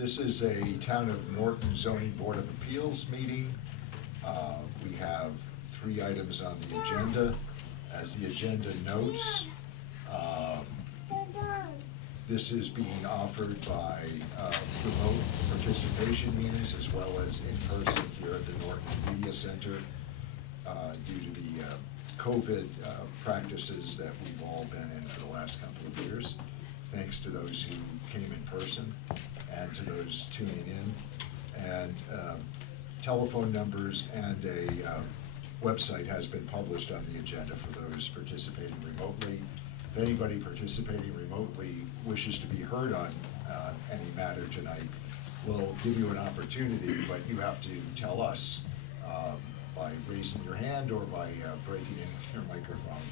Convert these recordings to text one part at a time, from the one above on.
This is a Town of Norton Zoning Board of Appeals meeting. We have 3 items on the agenda. As the agenda notes, this is being offered by remote participation meetings as well as in person here at the Norton Media Center due to the COVID practices that we've all been in for the last couple of years. Thanks to those who came in person and to those tuning in. And telephone numbers and a website has been published on the agenda for those participating remotely. If anybody participating remotely wishes to be heard on any matter tonight, we'll give you an opportunity, but you have to tell us by raising your hand or by breaking in your microphone.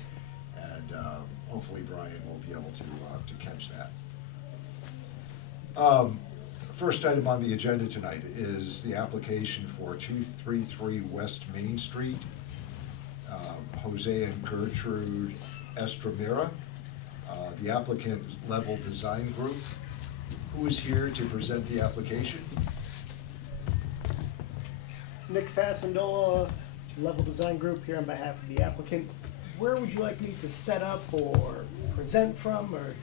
And hopefully Brian will be able to catch that. First item on the agenda tonight is the application for 233 West Main Street. Jose and Gertrude Estramira, the applicant Level Design Group. Who is here to present the application? Nick Fasandola, Level Design Group, here on behalf of the applicant. Where would you like me to set up or present from, or?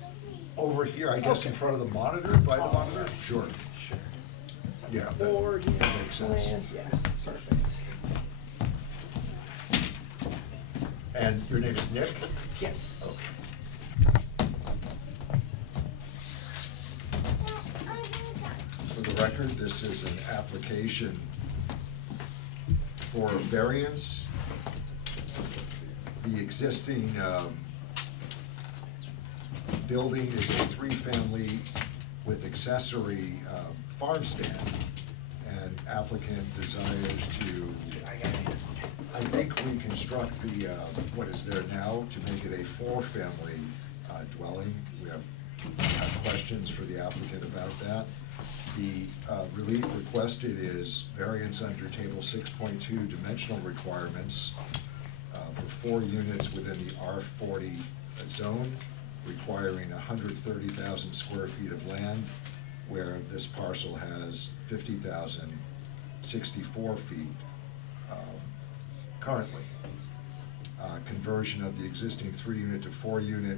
Over here, I guess, in front of the monitor, by the monitor? Sure. Sure. Yeah, Board, that makes sense. plan, yeah, perfect. And your name is Nick? Yes. For the record, this is an application for a variance. The existing building is a 3-family with accessory farm stand, and applicant desires to, I think, reconstruct the, what is there now, to make it a 4-family dwelling. We have questions for the applicant about that. The relief requested is variance under table 6.2 dimensional requirements for 4 units within the R40 zone, requiring 130,000 square feet of land, where this parcel has 50,064 feet currently. Conversion of the existing 3-unit to 4-unit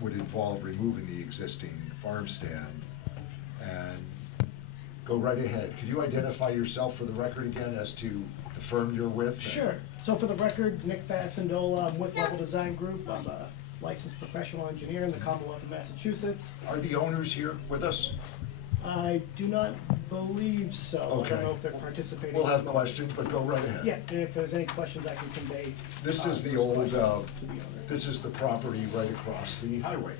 would involve removing the existing farm stand. And go right ahead. Could you identify yourself for the record again as to the firm you're with? Sure. So for the record, Nick Fasandola, I'm with Level Design Group. I'm a licensed professional engineer in the Commonwealth of Massachusetts. Are the owners here with us? I do not believe so. I Okay. don't know if they're participating. We'll have questions, but go right ahead. Yeah, and if there's any questions, I can convey. This is the those old, questions to the owner. this is the property right across the highway.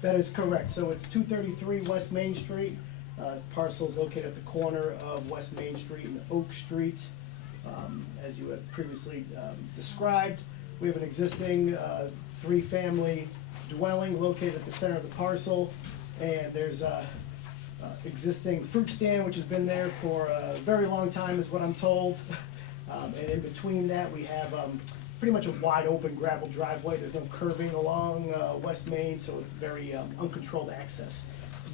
That is correct. So it's 233 West Main Street. Parcel is located at the corner of West Main Street and Oak Street. As you had previously described, we have an existing 3-family dwelling located at the center of the parcel. And there's a existing fruit stand, which has been there for a very long time, is what I'm told. And in between that, we have pretty much a wide open gravel driveway. There's no curving along West Main, so it's very uncontrolled access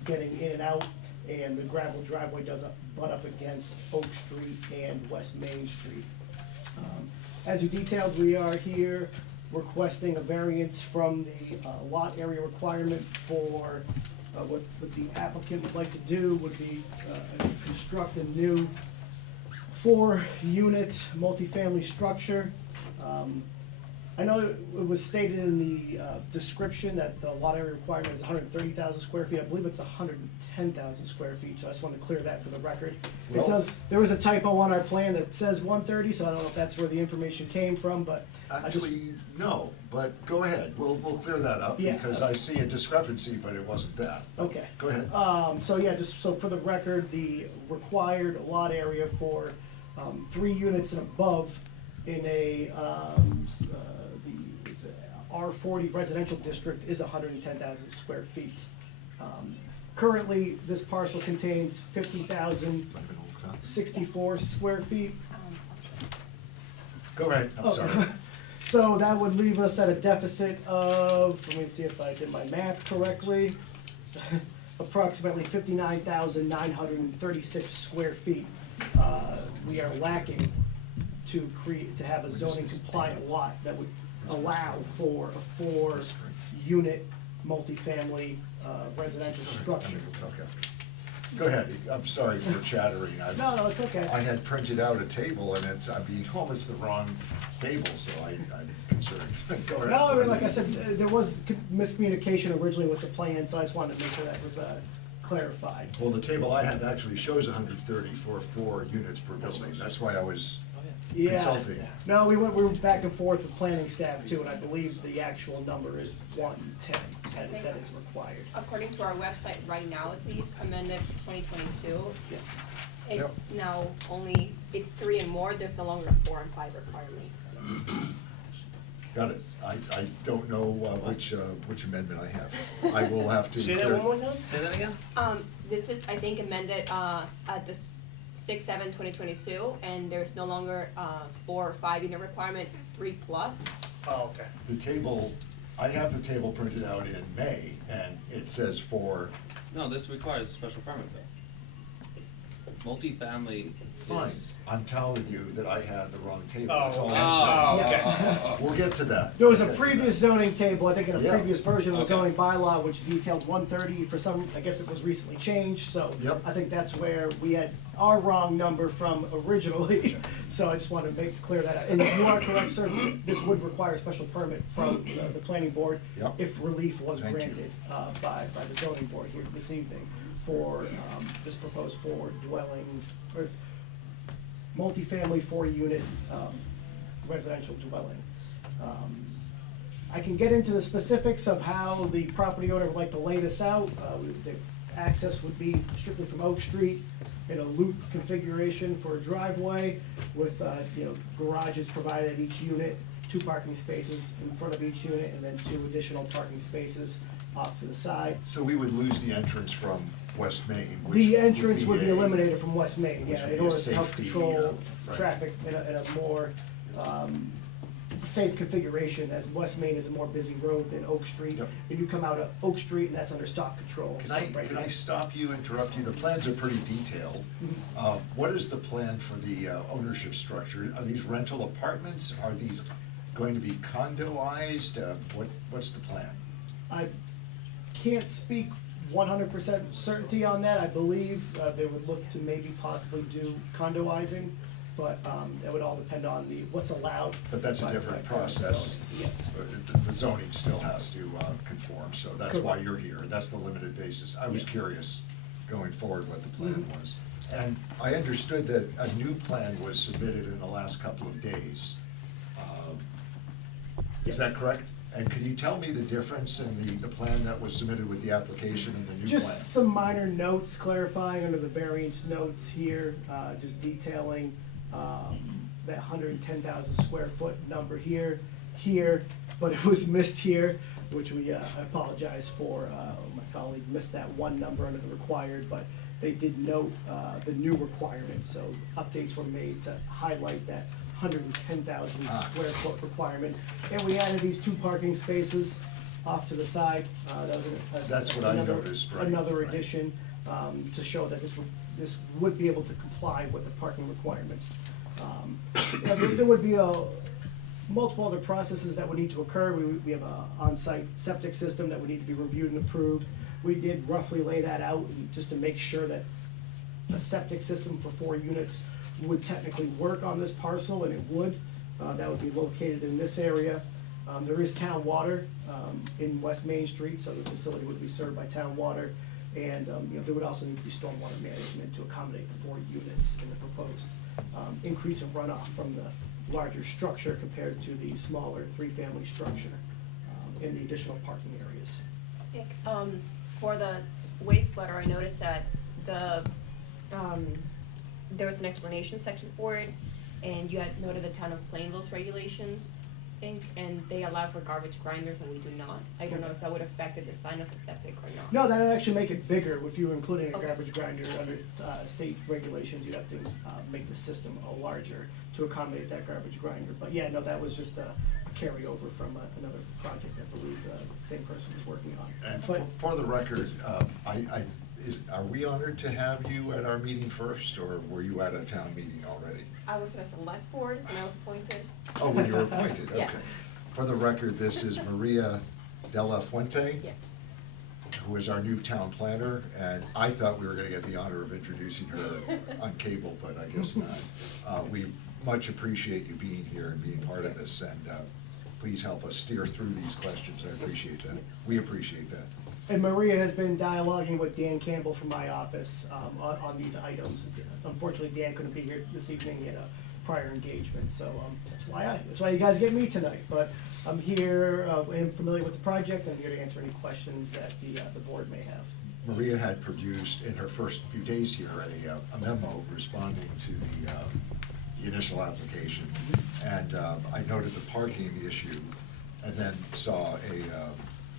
getting in and out. And the gravel driveway does butt up against Oak Street and West Main Street. As you detailed, we are here requesting a variance from the lot area requirement for what the applicant would like to do would be construct a new 4-unit multifamily structure. I know it was stated in the description that the lot area requirement is 130,000 square feet. I believe it's 110,000 square feet, so I just want to clear that for the record. Well, There was a typo on our plan that says 130, so I don't know if that's where the information came from, but I just. Actually, no, but go ahead. We'll clear that up Yeah. because I see a discrepancy, but it wasn't that. Okay. Go ahead. So yeah, just so for the record, the required lot area for 3 units and above in a R40 residential district is 110,000 square feet. Currently, this parcel contains 50,064 square feet. Go ahead, I'm Oh, sorry. So that would leave us at a deficit of, let me see if I did my math correctly. approximately 59,936 square feet. We are lacking to have a zoning compliant lot that would allow for a 4-unit multifamily residential structure. Okay. Go ahead, I'm sorry for chattering. No, it's okay. I had printed out a table and it's the wrong table, so I'm concerned. Go ahead. No, I mean, like I said, there was miscommunication originally with the plan, so I just wanted to make sure that was clarified. Well, the table I have actually shows 130 for 4 units per building. That's why I was Yeah. consulting. No, we went back and forth with planning staff too, and I believe the actual number is 110 that is required. According to our website right now, at least amended 2022, Yes. it's now only, it's 3 and more, there's no longer 4 and 5 requirement. Got it. I don't know which amendment I have. I will have to. Say that one more time? Say that again? This is, I think, amended, at the 6/7/2022, and there's no longer, 4 or 5 unit requirements, 3 plus. Oh, okay. The table, I have the table printed out in May, and it says for, No, this requires a special permit though. Multifamily fine, is. I'm telling you that I had the wrong table, Oh, that's all okay. I'm saying. Oh, okay. We'll get to that. There was a We'll get to previous that. zoning table, I think in a Yeah. previous version of the Okay. zoning bylaw, which detailed 130 for some, I guess it was recently changed, so. Yep. I think that's where we had our wrong number from originally, so I just wanted to make it clear that, and you are correct, sir, this would require a special permit from the planning board Yep. if relief was Thank you. granted by the zoning board here this evening for this proposed 4 dwelling, or it's multifamily 4-unit residential dwelling. I can get into the specifics of how the property owner would like to lay this out. The access would be strictly from Oak Street in a loop configuration for a driveway with, garages provided at each unit, 2 parking spaces in front of each unit, and then 2 additional parking spaces off to the side. So we would lose the entrance from West Main, which The entrance would be a- eliminated from West Main, which yeah, would in be a order to help safety, control right. traffic in a more safe configuration, as West Main is a more busy road than Oak Street. Yep. And you come out of Oak Street and that's under stock control. Can so I, right can now- I stop you, interrupt you? The plans are pretty detailed. Mm-hmm. What is the plan for the ownership structure? Are these rental apartments? Are these going to be condoized? What's the plan? I can't speak 100% certainty on that. I believe they would look to maybe possibly do condoizing, but that would all depend on what's allowed. But that's a by different current process. zoning. Yes. The zoning still has to conform, so that's why Correct. you're here. That's the limited basis. I was Yes. curious, going forward, what the plan Mhm. was. And I understood that a new plan was submitted in the last couple of days. Is that Yes. correct? And could you tell me the difference in the plan that was submitted with the application and the new plan? Just some minor notes clarifying under the variance notes here, just detailing that 110,000 square foot number here, but it was missed here, which I apologize for. My colleague missed that one number under the required, but they did note the new requirements, so updates were made to highlight that 110,000 square foot requirement. And we added these 2 parking spaces off to the side. That was That's what I another- noticed, right, Another right. addition to show that this would be able to comply with the parking requirements. There would be multiple other processes that would need to occur. We have a on-site septic system that would need to be reviewed and approved. We did roughly lay that out just to make sure that a septic system for 4 units would technically work on this parcel, and it would. That would be located in this area. There is town water in West Main Street, so the facility would be served by town water. And there would also need to be stormwater management to accommodate the 4 units in the proposed increase in runoff from the larger structure compared to the smaller 3-family structure in the additional parking areas. Nick, for the wastewater, I noticed that there was an explanation section for it, and you had noted the town of Plainville's regulations. think, and they allow for garbage grinders and we do not. I don't know if that would affect the design of the septic or not. No, that would actually make it bigger. If you were including a Okay. garbage grinder under state regulations, you'd have to make the system larger to accommodate that garbage grinder. But yeah, no, that was just a carryover from another project I believe the same person was working on. And But for the record, are we honored to have you at our meeting first, or were you at a town meeting already? I was at a select board when I was appointed. Oh, when you were appointed, okay. Yes. For the record, this is Maria De La Fuente. Yes. Who is our new town planner, and I thought we were gonna get the honor of introducing her on cable, but I guess not. We much appreciate you being here and being part of this, and please help us steer through these questions. I appreciate that. We appreciate that. And Maria has been dialoguing with Dan Campbell from my office on these items. Unfortunately, Dan couldn't be here this evening, he had a prior engagement, so that's why you guys get me tonight. But I'm here, I'm familiar with the project, I'm here to answer any questions that the board may have. Maria had produced, in her first few days here, a memo responding to the initial application. And I noted the parking issue, and then saw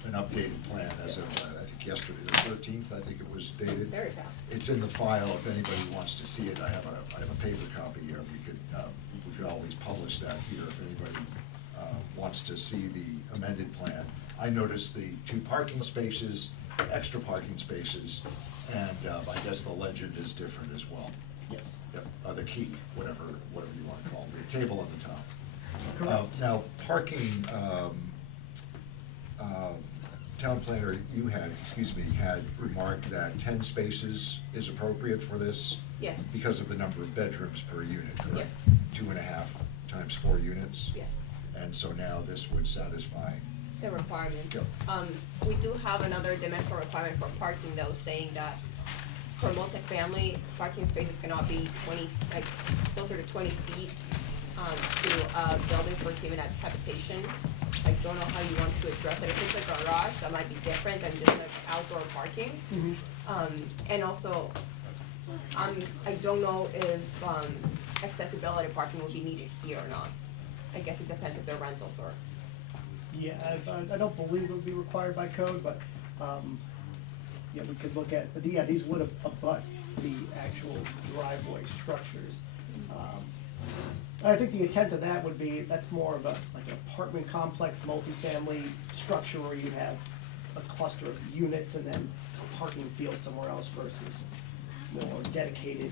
an updated plan as of, I think yesterday, the 13th, I think it was dated. Very fast. It's in the file, if anybody wants to see it. I have a paper copy here. We could always publish that here if anybody wants to see the amended plan. I noticed the 2 parking spaces, extra parking spaces, and I guess the legend is different as well. Yes. Yep, the keek, whatever you want to call it, the table on the top. Correct. Now, parking, town planner, had remarked that 10 spaces is appropriate for this? Yes. Because of the number of bedrooms per unit, correct? Yes. 2.5 times 4 units? Yes. And so now this would satisfy, The requirements. Yep. We do have another dimensional requirement for parking though, saying that for multifamily, parking spaces cannot be closer to 20 feet, to a building for human habitation. I don't know how you want to address it. If it's a garage, that might be different than just like outdoor parking. And also, I don't know if, accessibility parking will be needed here or not. I guess it depends if they're rentals or. Yeah, I don't believe it would be required by code, but, yeah, we could look at, but yeah, these would abut the actual driveway structures. I think the intent of that would be, that's more of like an apartment complex, multifamily structure where you have a cluster of units and then a parking field somewhere else versus more dedicated,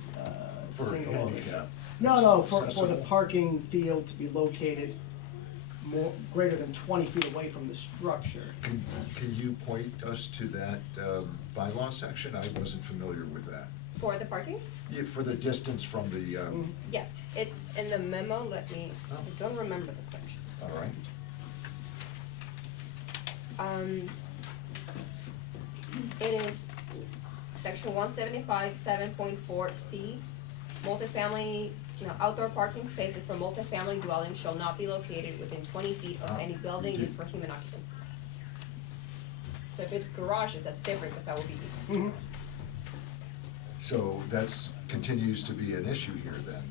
For single ownership. handicap. No, for the Accessible. parking field to be located greater than 20 feet away from the structure. can you point us to that bylaw section? I wasn't familiar with that. For the parking? Yeah, for the distance from the, Yes, it's in the memo. Let me, I don't remember the section. all right. It is section 175, 7.4C. Multifamily, outdoor parking spaces for multifamily dwellings shall not be located within 20 feet of Ah, any building you used did. for human occupancy. So if it's garages, that's different, because that would be. Mhm. So that's, continues to be an issue here then,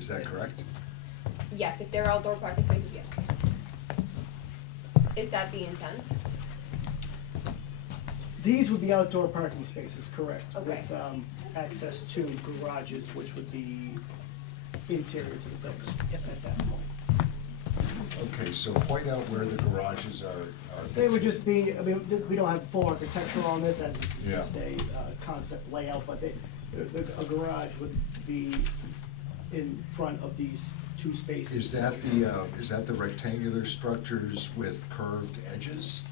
is that correct? Yes, if they're outdoor parking spaces, yes. Is that the intent? These would be outdoor parking spaces, correct? Okay. With access to garages, which would be interior to the building at that point. Okay, so point out where the garages are. They would just be, I mean, we don't have full architectural on this as Yeah. just a concept layout, but a garage would be in front of these 2 spaces. Is that the rectangular structures with curved edges?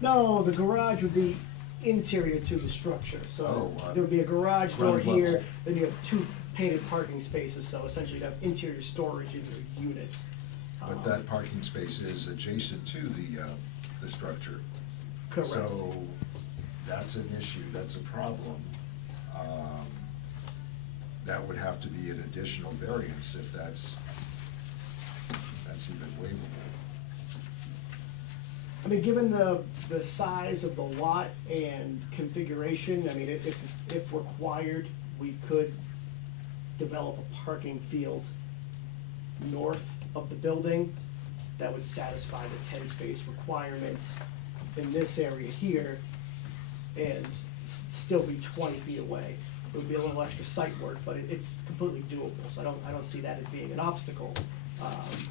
No, the garage would be interior to the structure, so Oh, there would be a garage door ground here, level. then you have 2 painted parking spaces, so essentially you'd have interior storage in your units. But that parking space is adjacent to the structure. Correct. So that's an issue, that's a problem. That would have to be an additional variance if that's even waivable. I mean, given the size of the lot and configuration, I mean, if required, we could develop a parking field north of the building that would satisfy the 10-space requirement in this area here and still be 20 feet away. It would be a little extra site work, but it's completely doable, so I don't see that as being an obstacle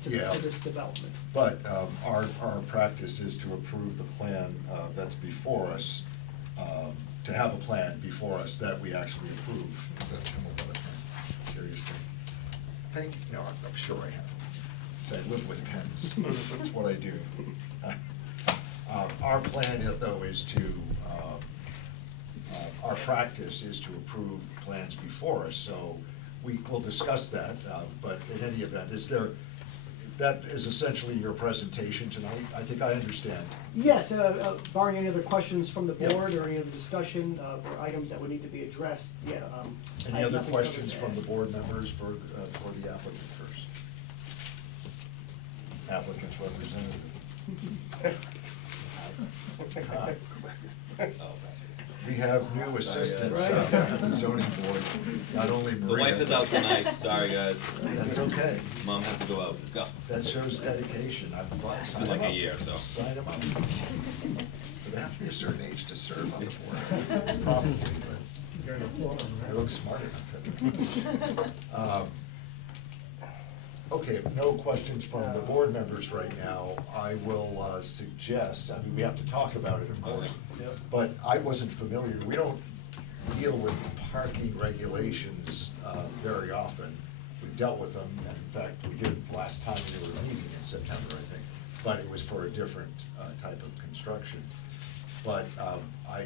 Yeah. to this development. But our practice is to approve the plan that's before us, to have a plan before us that we actually approve. Seriously. Thank you, no, I'm sure I have. So I live with pens, that's what I do. Our plan, though, is to, our practice is to approve plans before us, so we will discuss that, but in any event, that is essentially your presentation tonight? I think I understand. Yes, barring any other questions from the Yeah. board or any other discussion, or items that would need to be addressed, yeah. I Any have other nothing further questions to from add. the board members for the applicant first? Applicant's representative. We have new assistants Right. at the zoning board, not only The Maria. wife is out tonight, sorry guys. That's okay. Mom had to go out, go. That shows dedication. I'm glad. It's been like a year, so. Sign them up. Do they have to be a certain age to serve on the board? Probably, but they look smart enough. Okay, no questions from the board members right now. I will suggest, I mean, we have to talk about it, of course. But I wasn't familiar, we don't deal with parking regulations very often. We've dealt with them, and in fact, we did last time we were meeting in September, I think. But it was for a different type of construction. But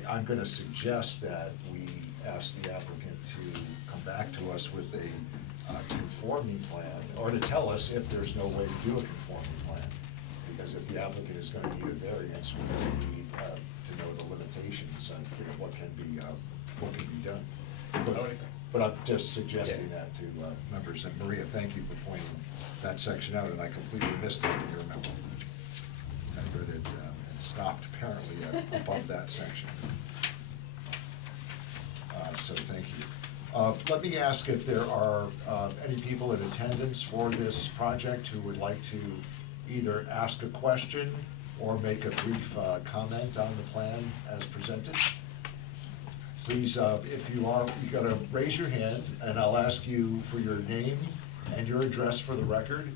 I'm gonna suggest that we ask the applicant to come back to us with a conforming plan, or to tell us if there's no way to do a conforming plan. Because if the applicant is gonna need a variance, we're gonna need to know the limitations on, you know, what can be done. But I'm just suggesting that to members, and Maria, thank you for pointing that section out, and I completely missed that in your memo. I read it and stopped apparently above that section. So thank you. Let me ask if there are any people in attendance for this project who would like to either ask a question or make a brief comment on the plan as presented. Please, if you are, you gotta raise your hand, and I'll ask you for your name and your address for the record,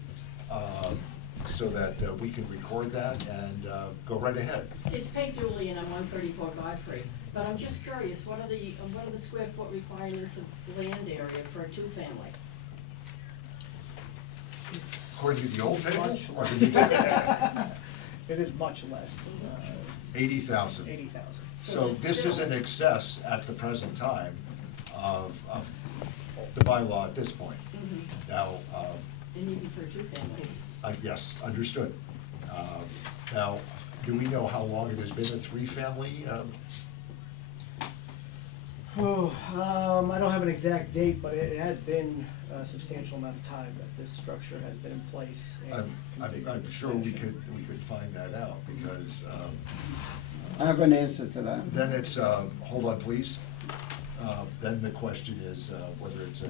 so that we can record that, and go right ahead. It's Peg Dooley and I'm 134 Godfrey, but I'm just curious, what are the square foot requirements of land area for a two-family? According to the old table, Much or the less. new table? It is much less. 80,000. 80,000. So this is in excess at the present time of the bylaw at this point. Now, And even for a two-family? yes, understood. Now, do we know how long it has been a three-family? Oh, I don't have an exact date, but it has been a substantial amount of time that this structure has been in place and configured. I'm sure we could find that out, because I have an answer to that. then it's, hold on, please. Then the question is whether it's a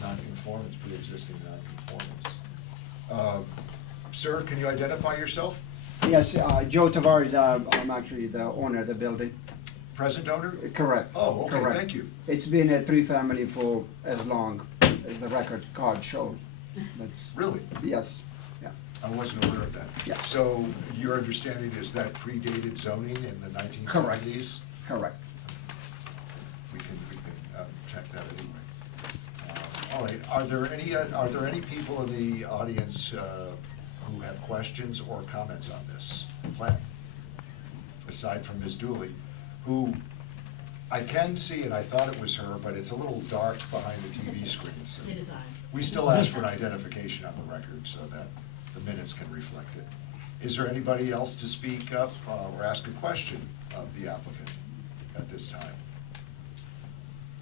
non-conformance, pre-existing non-conformance. Sir, can you identify yourself? Yes, Joe Tavares, I'm actually the owner of the building. Present owner? Correct. Oh, okay, correct. thank you. It's been a three-family for as long as the record card shows. That's- Really? Yes, yeah. I wasn't aware of that. Yeah. So your understanding is that predated zoning in the 1970s? Correct. We can check that anyway. All right, are there any people in the audience who have questions or comments on this plan? Aside from Ms. Dooley, who I can see, and I thought it was her, but it's a little dark behind the TV screens. It is I. We still ask for an identification on the record so that the minutes can reflect it. Is there anybody else to speak up or ask a question of the applicant at this time?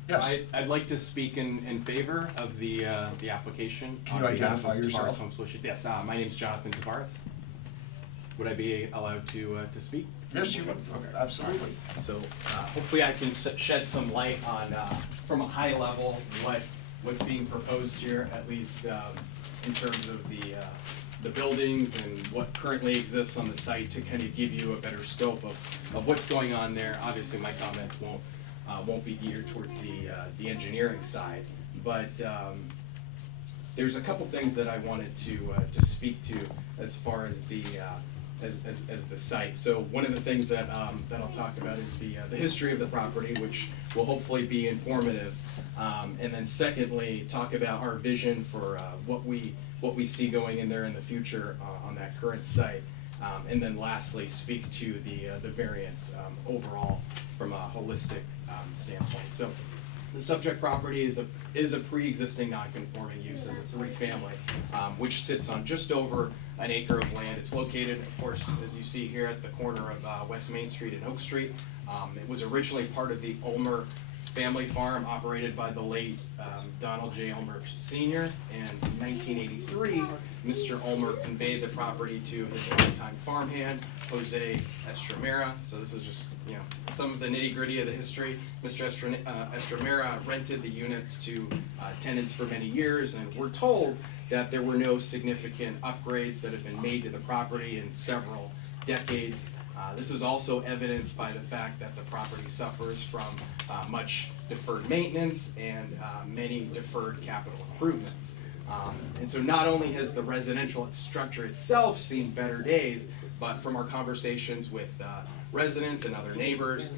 Yes? I'd like to speak in favor of the application. Can you on behalf identify of yourself? Tavares Home Solutions. Yes, my name's Jonathan Tavares. Would I be allowed to speak? Yes, you would, Okay. absolutely. So hopefully I can shed some light on, from a high level, what's being proposed here, at least in terms of the the buildings and what currently exists on the site to kind of give you a better scope of what's going on there. Obviously, my comments won't be geared towards the engineering side, but there's a couple things that I wanted to speak to as far as the as the site. So one of the things that that I'll talk about is the history of the property, which will hopefully be informative, and then secondly, talk about our vision for what we see going in there in the future on that current site, and then lastly, speak to the variance overall from a holistic standpoint. So the subject property is a pre-existing non-conforming use as a three-family, which sits on just over an acre of land. It's located, of course, as you see here, at the corner of West Main Street and Oak Street. It was originally part of the Ulmer family farm operated by the late Donald J. Ulmer Sr. And in 1983, Mr. Ulmer conveyed the property to his longtime farmhand, Jose Estremera. So this is just, some of the nitty-gritty of the history. Mr. Estremera rented the units to tenants for many years, and we're told that there were no significant upgrades that have been made to the property in several decades. This is also evidenced by the fact that the property suffers from much deferred maintenance and many deferred capital improvements. And so not only has the residential structure itself seen better days, but from our conversations with residents and other neighbors,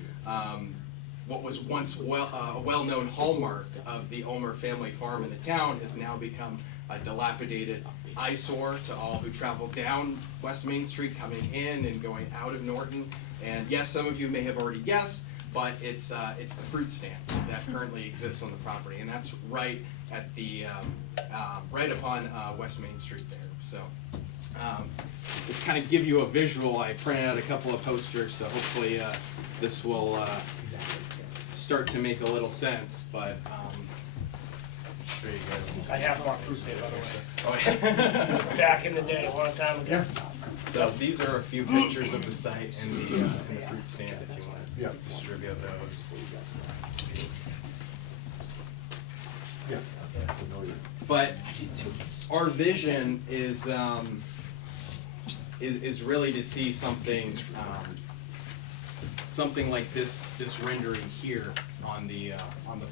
what was once a well-known hallmark of the Ulmer family farm in the town has now become a dilapidated eyesore to all who travel down West Main Street, coming in and going out of Norton. And yes, some of you may have already guessed, but it's the fruit stand that currently exists on the property, and that's right at the right upon West Main Street there. So to kind of give you a visual, I printed out a couple of posters, so hopefully this will start to make a little sense. But there you go. I have walked through state, by the way. Oh, yeah. Back in the day, a long time ago. So these are a few pictures of the site and the fruit stand, if you want Yeah. to distribute those. Yeah, familiar. But our vision is really to see something something like this rendering here on the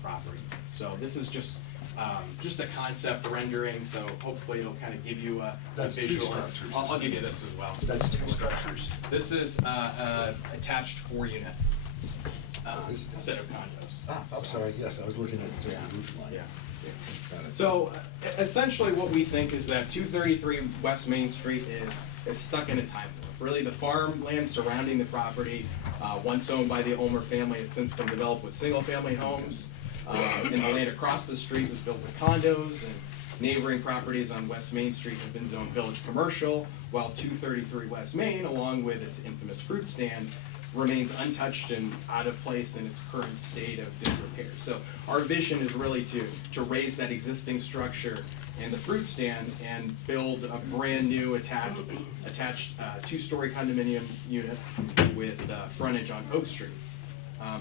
property. So this is just a concept rendering. So hopefully it'll kind of give you a That's two visual. structures. I'll give you this as well. That's two structures. This is attached 4-unit set of condos. I'm sorry, yes, I was looking at just the roof line. Yeah. Got it. So essentially what we think is that 233 West Main Street is stuck in a time warp. Really, the farmland surrounding the property, once owned by the Ulmer family, has since been developed with single-family homes. And the land across the street was built with condos, and neighboring properties on West Main Street have been zoned village commercial, while 233 West Main, along with its infamous fruit stand, remains untouched and out of place in its current state of disrepair. So our vision is really to raise that existing structure and the fruit stand and build a brand new attached 2-story condominium units with frontage on Oak Street.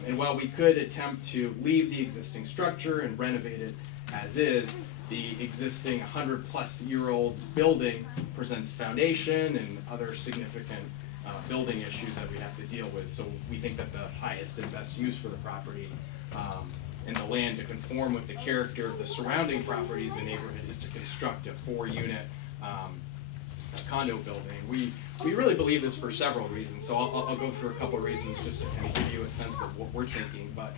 And while we could attempt to leave the existing structure and renovate it as is, the existing 100-plus-year-old building presents foundation and other significant building issues that we have to deal with. So we think that the highest and best use for the property and the land to conform with the character of the surrounding properties and neighborhood is to construct a 4-unit condo building. We really believe this for several reasons, so I'll go through a couple of reasons just to kind of give you a sense of what we're thinking. But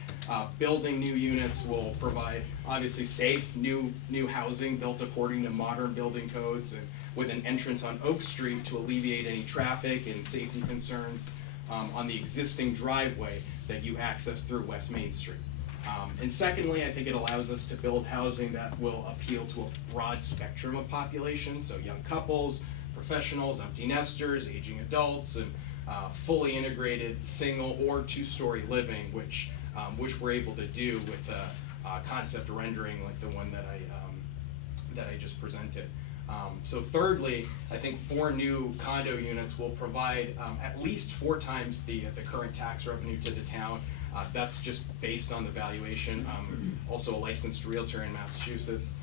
building new units will provide obviously safe new housing built according to modern building codes and with an entrance on Oak Street to alleviate any traffic and safety concerns on the existing driveway that you access through West Main Street. And secondly, I think it allows us to build housing that will appeal to a broad spectrum of populations, so young couples, professionals, empty nesters, aging adults, and fully integrated single or 2-story living, which we're able to do with a concept rendering like the one that I just presented. So thirdly, I think 4 new condo units will provide at least 4 times the current tax revenue to the town. That's just based on the valuation. Also a licensed realtor in Massachusetts.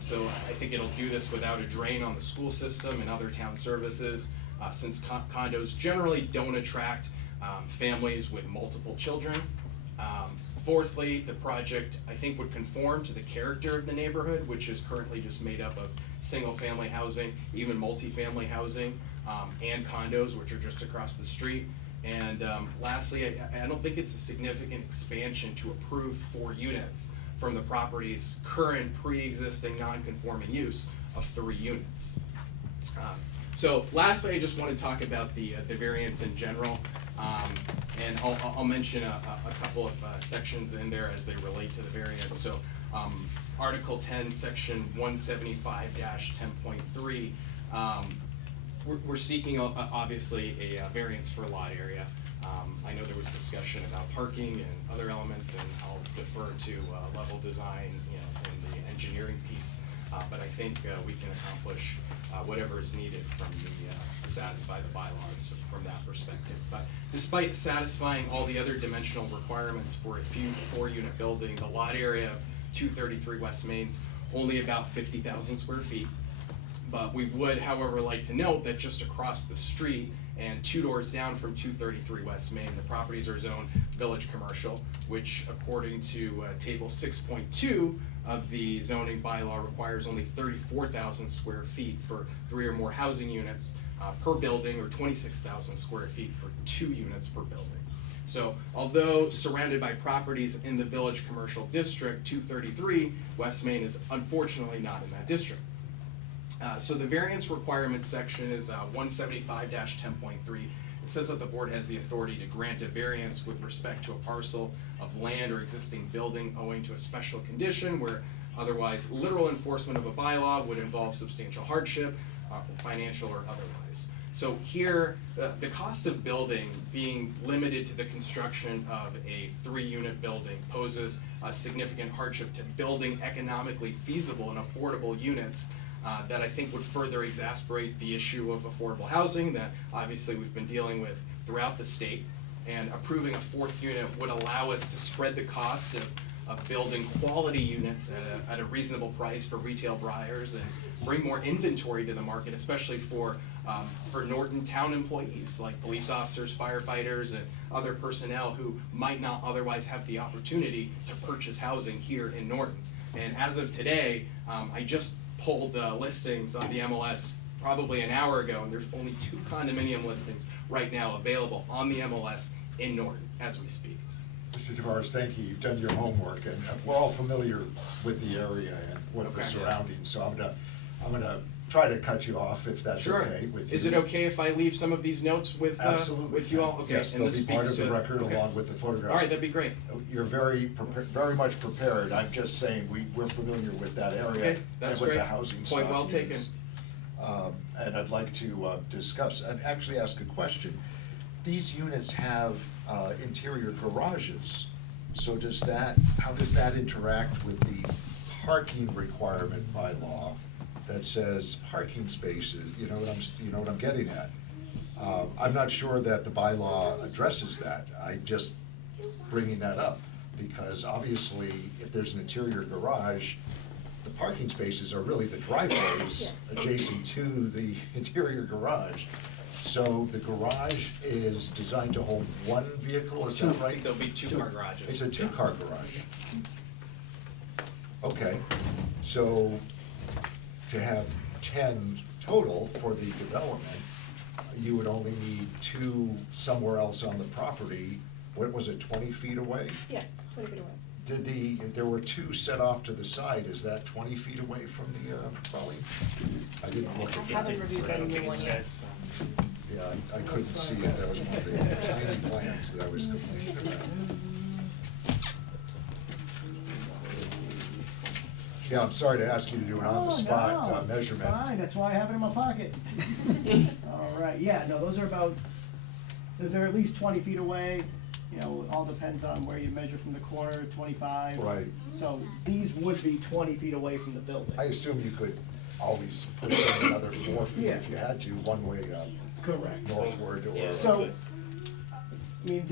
So I think it'll do this without a drain on the school system and other town services, since condos generally don't attract families with multiple children. Fourthly, the project, I think, would conform to the character of the neighborhood, which is currently just made up of single-family housing, even multifamily housing, and condos, which are just across the street. And lastly, I don't think it's a significant expansion to approve 4 units from the property's current pre-existing non-conforming use of 3 units. So lastly, I just want to talk about the variance in general. And I'll mention a couple of sections in there as they relate to the variance. So Article 10, Section 175-10.3, we're seeking obviously a variance for lot area. I know there was discussion about parking and other elements, and I'll defer to level design, and the engineering piece. But I think we can accomplish whatever is needed from to satisfy the bylaws from that perspective. But despite satisfying all the other dimensional requirements for a 4-unit building, the lot area of 233 West Main's only about 50,000 square feet. But we would, however, like to note that just across the street and 2 doors down from 233 West Main, the properties are zoned village commercial, which according to table 6.2 of the zoning bylaw requires only 34,000 square feet for 3 or more housing units per building, or 26,000 square feet for 2 units per building. So although surrounded by properties in the village commercial district, 233 West Main is unfortunately not in that district. So the variance requirements section is 175-10.3. It says that the board has the authority to grant a variance with respect to a parcel of land or existing building owing to a special condition where otherwise literal enforcement of a bylaw would involve substantial hardship, financial or otherwise. So here, the cost of building being limited to the construction of a 3-unit building poses a significant hardship to building economically feasible and affordable units that I think would further exacerbate the issue of affordable housing that obviously we've been dealing with throughout the state. And approving a 4th unit would allow us to spread the cost of building quality units at a reasonable price for retail buyers and bring more inventory to the market, especially for Norton town employees like police officers, firefighters, and other personnel who might not otherwise have the opportunity to purchase housing here in Norton. And as of today, I just pulled listings on the MLS probably an hour ago, and there's only 2 condominium listings right now available on the MLS in Norton as we speak. Mr. Tavares, thank you. You've done your homework, and we're all familiar with the area and what the Okay. surroundings. So I'm gonna try to cut you off if that's Sure. okay with you. Is it okay if I leave some of these notes with Absolutely. with you all? Okay. Yes, and they'll this be part speaks of the to- record okay. along with the photographs. All right, that'd be great. You're very much prepared. I'm just saying, we're familiar with that area Okay, and that's what the great. housing Point well stock taken. is. And I'd like to discuss and actually ask a question. These units have interior garages, so how does that interact with the parking requirement by law that says parking spaces? You know what I'm getting at? I'm not sure that the bylaw addresses that. I'm just bringing that up because obviously, if there's an interior garage, the parking spaces are really the driveways Yes. adjacent to the interior garage. So the garage is designed to hold 1 vehicle, is that right? There'll be 2-car garages. It's a 2-car garage. Okay, so to have 10 total for the development, you would only need 2 somewhere else on the property. What was it, 20 feet away? Yeah, 20 feet away. There were 2 set off to the side, is that 20 feet away from the trolley? I didn't look at I haven't that. reviewed I don't the think new it one yet. said, so. Yeah, I couldn't see it, that was one of the tiny plans that I was complaining about. Yeah, I'm sorry to ask you to do an Oh, no, on-the-spot it's measurement. fine, that's why I have it in my pocket. All right, yeah, no, those are about, they're at least 20 feet away. You know, it all depends on where you measure from the corner, 25. Right. So these would be 20 feet away from the building. I assume you could always put in another 4 feet Yeah. if you had to, one way Correct. northward or. So, I mean,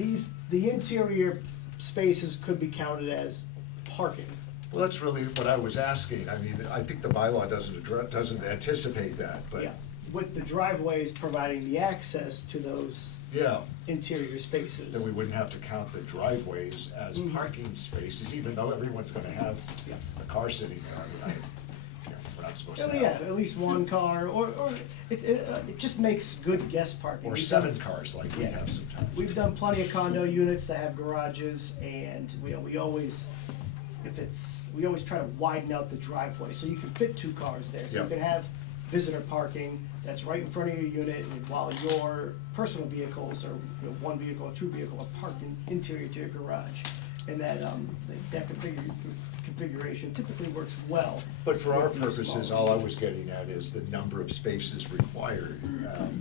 the interior spaces could be counted as parking. Well, that's really what I was asking. I mean, I think the bylaw doesn't anticipate that, but, Yeah, with the driveways providing the access to those yeah, interior spaces. then we wouldn't have to count the driveways as Mhm. parking spaces, even though everyone's gonna have Yeah. a car sitting there. I mean, we're not supposed to Well, have. yeah, at least one car, or it just makes good guest parking. Or We've 7 done- cars like we Yeah. have sometimes. We've done plenty of condo units that have garages, and we always, we always try to widen out the driveway, so you can fit 2 cars there. So Yeah. you can have visitor parking that's right in front of your unit, and while your personal vehicles, or 1 vehicle or 2 vehicle are parked interior to your garage. And that configuration typically works well. But for our with these purposes, smaller all I units. was getting at is the number of spaces required,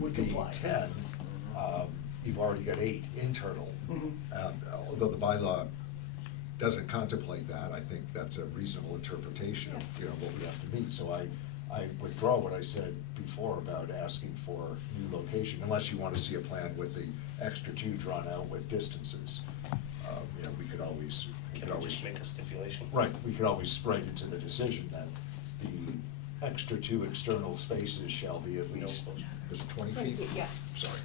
Would being comply. 10. You've already got 8 internal. Mhm. Although the bylaw doesn't contemplate that, I think that's a reasonable interpretation of, what we have to meet. So I withdraw what I said before about asking for new location, unless you want to see a plan with the extra 2 drawn out with distances. We could always. Can we just make a stipulation? Right, we could always write into the decision that the extra 2 external spaces shall be at least, was it 20 feet? Yeah. Sorry,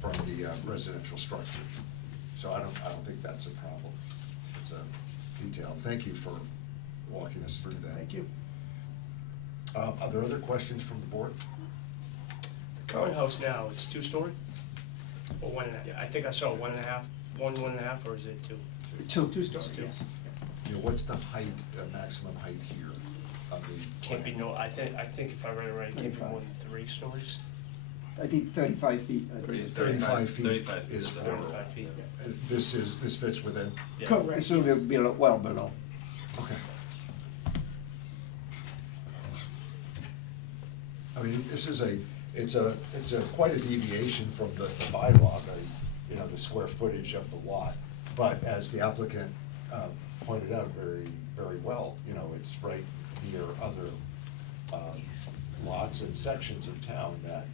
from the residential structure. So I don't think that's a problem. It's a detail. Thank you for walking us through that. Thank you. Are there other questions from the board? The current house now, it's 2-story? Or 1.5? I think I saw 1.5, 1.5, or is it 2? 2-story, Two. yes. What's the height, maximum height here on the? Can't be I think if I read it right, it can't be 35. more than 3 stories. I think 35 feet. I think. 35 feet 35 is is the for, 35 feet. and this fits within? Yeah. Correct. This will yes. be well below. Okay. I mean, it's quite a deviation from the bylaw, the square footage of the lot. But as the applicant pointed out very, very well, it's right near other lots and sections of town that,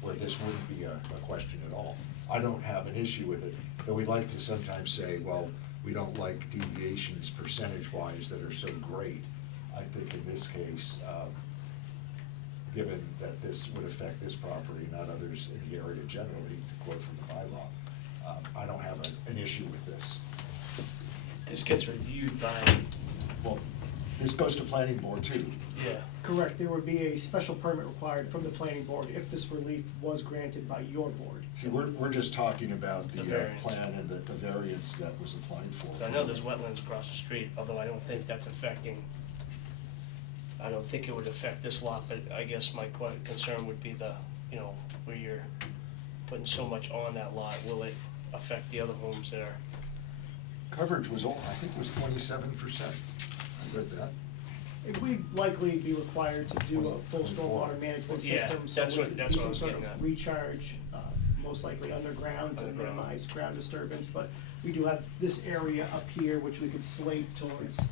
where this wouldn't be a question at all. I don't have an issue with it, but we'd like to sometimes say, well, we don't like deviations percentage-wise that are so great. I think in this case, given that this would affect this property, not others in the area generally, to quote from the bylaw, I don't have an issue with this. This gets reviewed by, Well, this goes to planning board too. yeah. Correct, there would be a special permit required from the planning board if this relief was granted by your board. See, we're just talking about The the variance. plan and the variance that was applied for. So I know there's wetlands across the street, although I don't think that's affecting, I don't think it would affect this lot, but I guess my concern would be where you're putting so much on that lot, will it affect the other homes that are? Coverage was all, I think it was 27%. I read that. We'd likely be required to do a full stormwater management Yeah, system, so that's it what- would that's be what I some was sort of getting at. recharge, most likely underground to Underground. minimize ground disturbance, but we do have this area up here which we could slate towards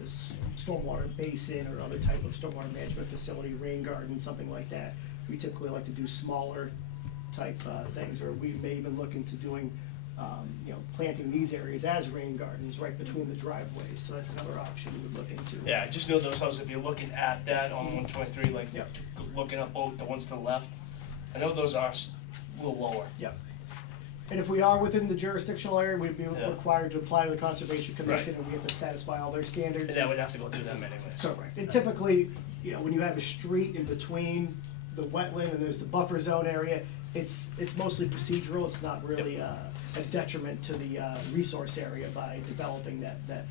this stormwater basin or other type of stormwater management facility, rain garden, something like that. We typically like to do smaller type things, or we may even look into doing, planting these areas as rain gardens right between the driveways, so that's another option we would look into. Yeah, I just know those houses, if you're looking at that on 123, like, Yep. looking up the ones to the left, I know those are a little lower. Yep. And if we are within the jurisdictional area, we'd be Yeah. required to apply to the Conservation Commission, Right. and we have to satisfy all their And standards. that would have to go through them anyways. Correct. And typically, when you have a street in between the wetland and there's the buffer zone area, it's mostly procedural, it's not really a detriment to the resource area by developing that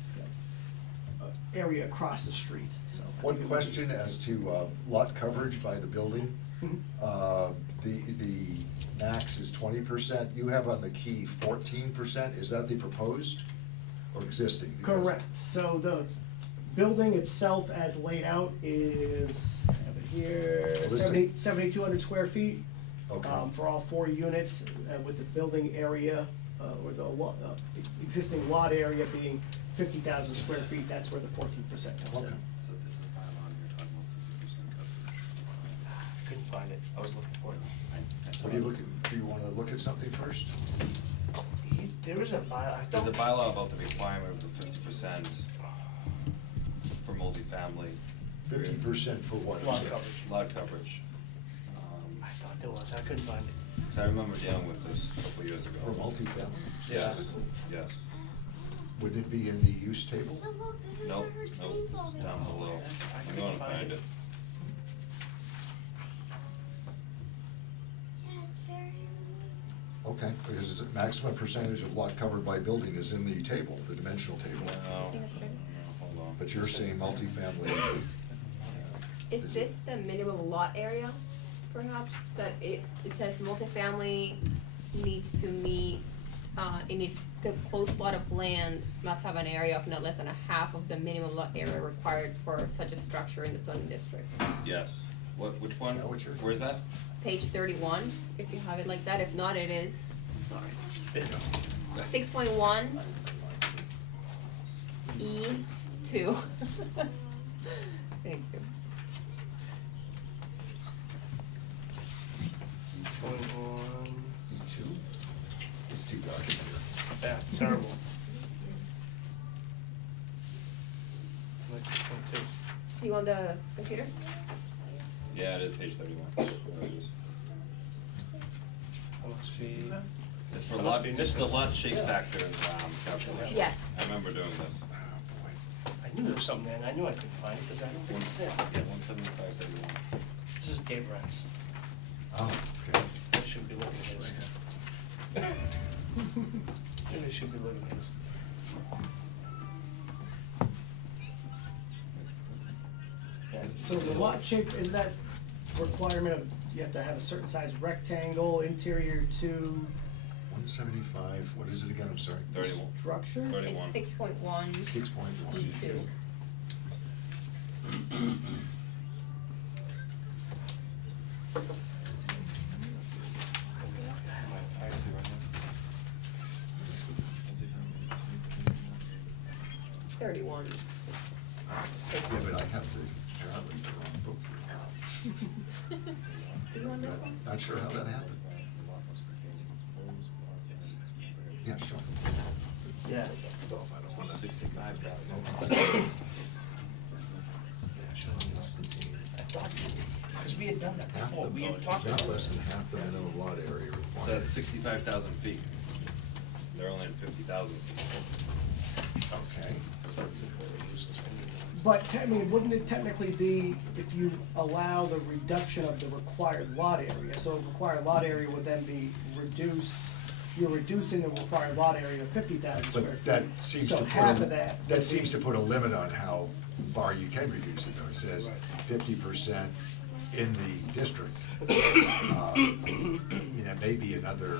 area across the street, so. I One think it would be- question as to lot coverage by the building. Mhm. The max is 20%. You have on the key 14%. Is that the proposed or existing? Because- Correct, so the building itself as laid out is, I have it here, What is it? 7,200 square feet. Okay. For all 4 units, with the building area, or the existing lot area being 50,000 square feet, that's where the 14% comes Okay. in. Couldn't find it, I was looking for it. What are you looking, do you want to look at something first? There is a bylaw, I There's a thought, bylaw about the requirement of the 50%. for multifamily, 50% for what? Lot is it? coverage. lot coverage. I thought there was, I couldn't find it. 'Cause I remember dealing with this a couple years ago. For multifamily? Yes, yes. Would it be in the use table? Nope, nope, it's down below. I'm gonna find it. Okay, because it's a maximum percentage of lot covered by building is in the table, the dimensional table. No, think it's good. hold on. But you're saying multifamily, Is this the minimum lot area, perhaps, that it says multifamily needs to meet, it needs, the closed plot of land must have an area of not less than a half of the minimum lot area required for such a structure in the zoning district. Yes. Which one? Is that what you're- Where's that? Page 31, if you have it like that, if not, it is, sorry. 6.1 E2. Thank you. 21, E2? It's too dark in here. yeah, terrible. That's 6.2. Do you want the computer? Yeah, it is page 31. There it is. That must be, It's for That lot, must be this is the missing. lot shape factor, calculation. Yes. I remember doing this. I knew there was something there, and I knew I couldn't find it, because I don't think it's there. Yeah, 175, 31. This is Dave Rentz. Oh, okay. I should be looking at this. Maybe I should be looking at this. Yeah, So the lot shape, is that requirement of, you have to have a certain size rectangle, interior to 175, what is it again, I'm sorry? 31. structure? 31. It's 6.1 6.1. E2. Thirty-one. Yeah, but I have the, apparently the wrong book here. Do you want this one? Not sure how that happened. Yeah, sure. Yeah. 65,000. Because we had done that Half before, the, we had talked not about less it. than half the minimum lot area So required. that's 65,000 feet. They're only at 50,000 feet. Okay. But I mean, wouldn't it technically be if you allow the reduction of the required lot area? So required lot area would then be reduced, you're reducing the required lot area to 50,000 square feet. But that seems to So put half a, of that. that would seems be- to put a limit on how far you can reduce it, though. It says 50% in the district. That may be another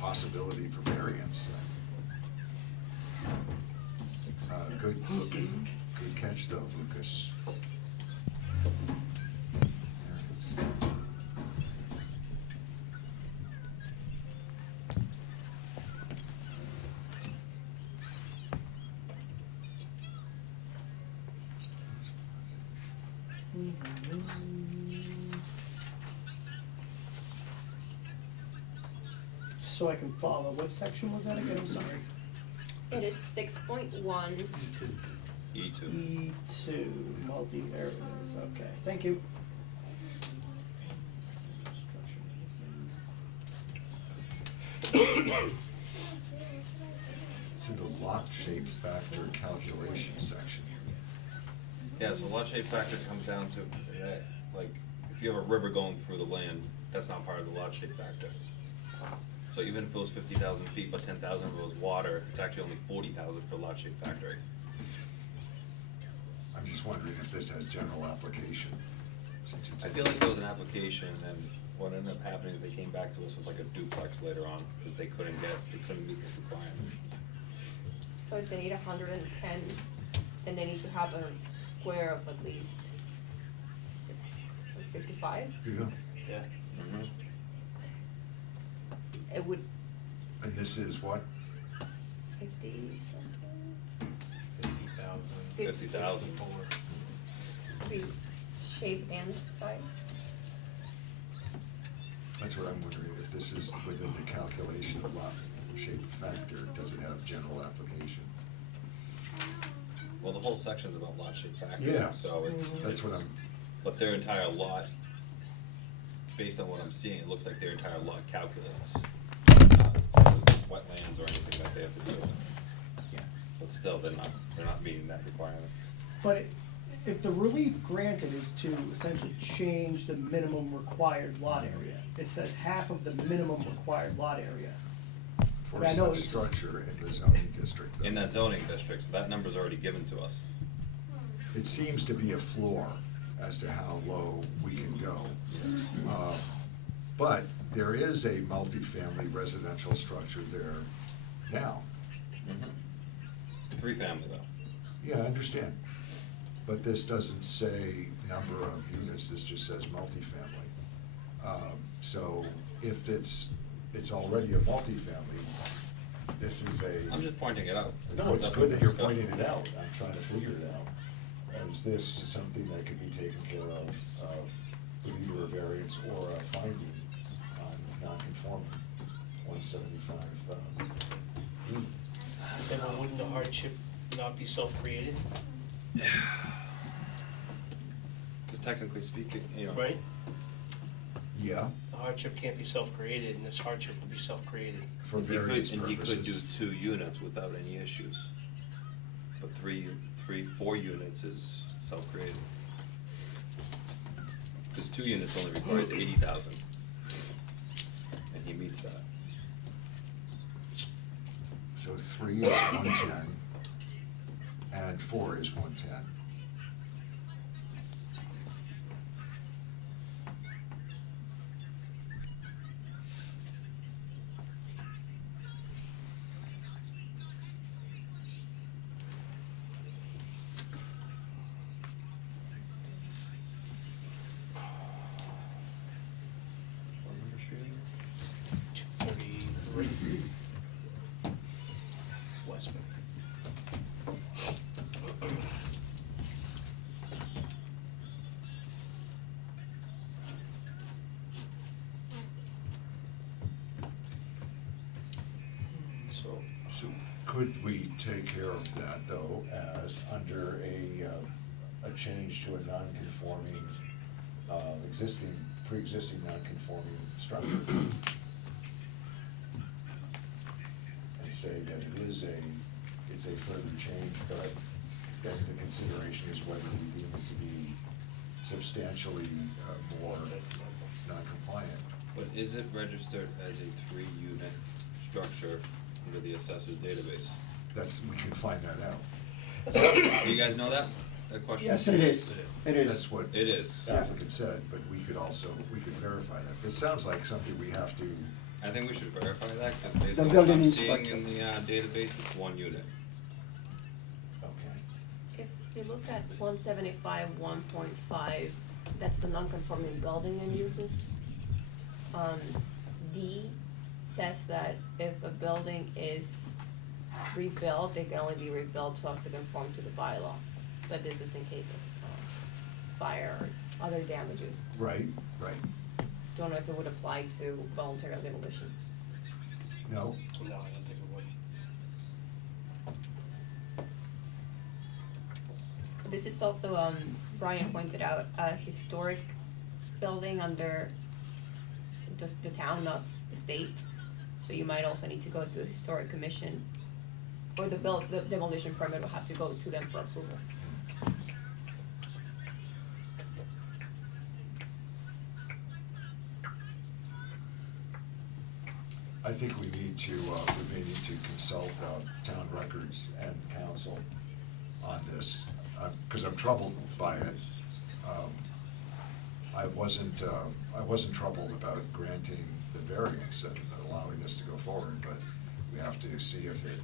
possibility for variance. Good catch though, Lucas. There it is. So I can follow, what section was that again, I'm sorry? It is 6.1 E2. E2, multi-areas, okay, thank you. It's in the lot shape factor calculation section. Yeah, so lot shape factor comes down to, like, if you have a river going through the land, that's not part of the lot shape factor. So even if it was 50,000 feet, but 10,000 of it was water, it's actually only 40,000 for lot shape factor. I'm just wondering if this has general application, since it's. I feel like there was an application, and what ended up happening is they came back to us with like a duplex later on, because they couldn't meet this requirement. So if they need 110, then they need to have a square of at least 55. Yeah, Yeah. Mhm. It would and this is what? 50 something. 50,000. To be shape and size. That's what I'm wondering, if this is within the calculation of lot shape factor, does it have general application? Well, the whole section's about lot shape factor. Yeah. So it's. That's what it's- I'm, But their entire lot, based on what I'm seeing, it looks like their entire lot calculates. There's wetlands or anything that they have to do. Yeah. But still, they're not meeting that requirement. But if the relief granted is to essentially change the minimum required lot area, it says half of the minimum required lot area. for I know such it's- structure in the zoning district. though. In that zoning district, so that number's already given to us. It seems to be a floor as to how low we can go. But there is a multifamily residential structure there now. Three-family though. Yeah, I understand. But this doesn't say number of units, this just says multifamily. So if it's already a multifamily, this is a. I'm just pointing it out. No, it's up good for that you're discussion. pointing it out, I'm trying to figure it out. Is this something that could be taken care of with either a variance or a finding on non-conforming, 175? Then wouldn't the hardship not be self-created, Because technically speaking, you know. right? Yeah, The hardship can't be self-created, and this hardship will be self-created. for variance And he could do purposes. 2 units without any issues. But 4 units is self-created. Because 2 units only requires 80,000. And he meets that. So 3 is 110, and 4 is 110. What number street are you 233 Westman. So, So could we take care of that, though, as under a change to a non-conforming, pre-existing non-conforming structure? And say that it's a further change, but then the consideration is whether we deem it to be substantially more non-compliant. But is it registered as a 3-unit structure under the assessor's database? We can find that out. Do you guys know that question? Yes, it is. It is. That's what It is. the applicant said, but we could verify that. This sounds like something we have to, I think we should verify that, because based The on what building I'm seeing inspector. in the database, it's 1 unit. okay. If you look at 175, 1.5, that's the non-conforming building and uses. D says that if a building is rebuilt, it can only be rebuilt so as to conform to the bylaw. But this is in case of fire or other damages. Right. Don't know if it would apply to voluntary demolition. No? no, I don't think it would. This is also, Brian pointed out, a historic building under just the town, not the state. So you might also need to go to the historic commission, or the demolition permit will have to go to them for approval. I think we may need to consult town records and council on this, because I'm troubled by it. I wasn't troubled about granting the variance and allowing this to go forward, but we have to see if it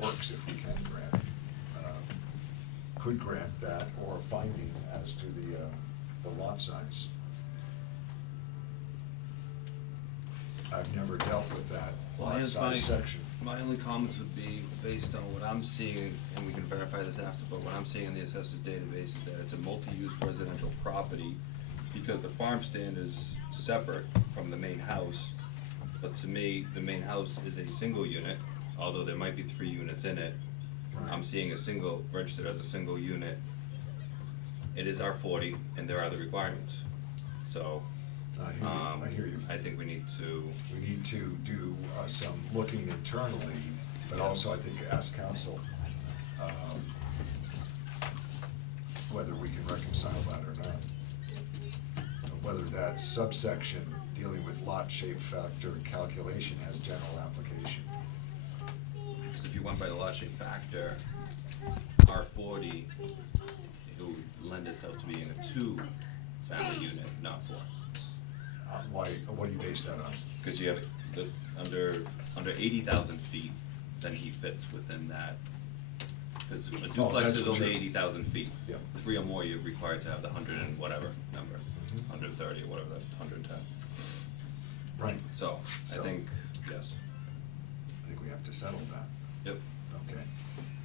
works, if we can could grant that, or finding as to the lot size. I've never dealt with that Well, lot here's my, size section. my only comments would be based on what I'm seeing, and we can verify this after, but what I'm seeing in the assessor's database is that it's a multi-use residential property, because the farm stand is separate from the main house. But to me, the main house is a single unit, although there might be 3 units in it. Right. I'm seeing a single, registered as a single unit. It is R40, and there are the requirements. So, I hear you. I think we need to, We need to do some looking internally, but also I think ask council whether we can reconcile that or not. Whether that subsection dealing with lot shape factor calculation has general application. because if you went by the lot shape factor, R40, it would lend itself to being a 2-family unit, not 4. Why, what do you base that on? Because you have, under 80,000 feet, then he fits within that. Because a Oh, duplex that's is what only you're- 80,000 feet. Yep. 3 or more, you're required to have the 100 and whatever number, Mhm. 130 or whatever, 110. Right. So, I So- think, yes, I think we have to settle that. yep. Okay.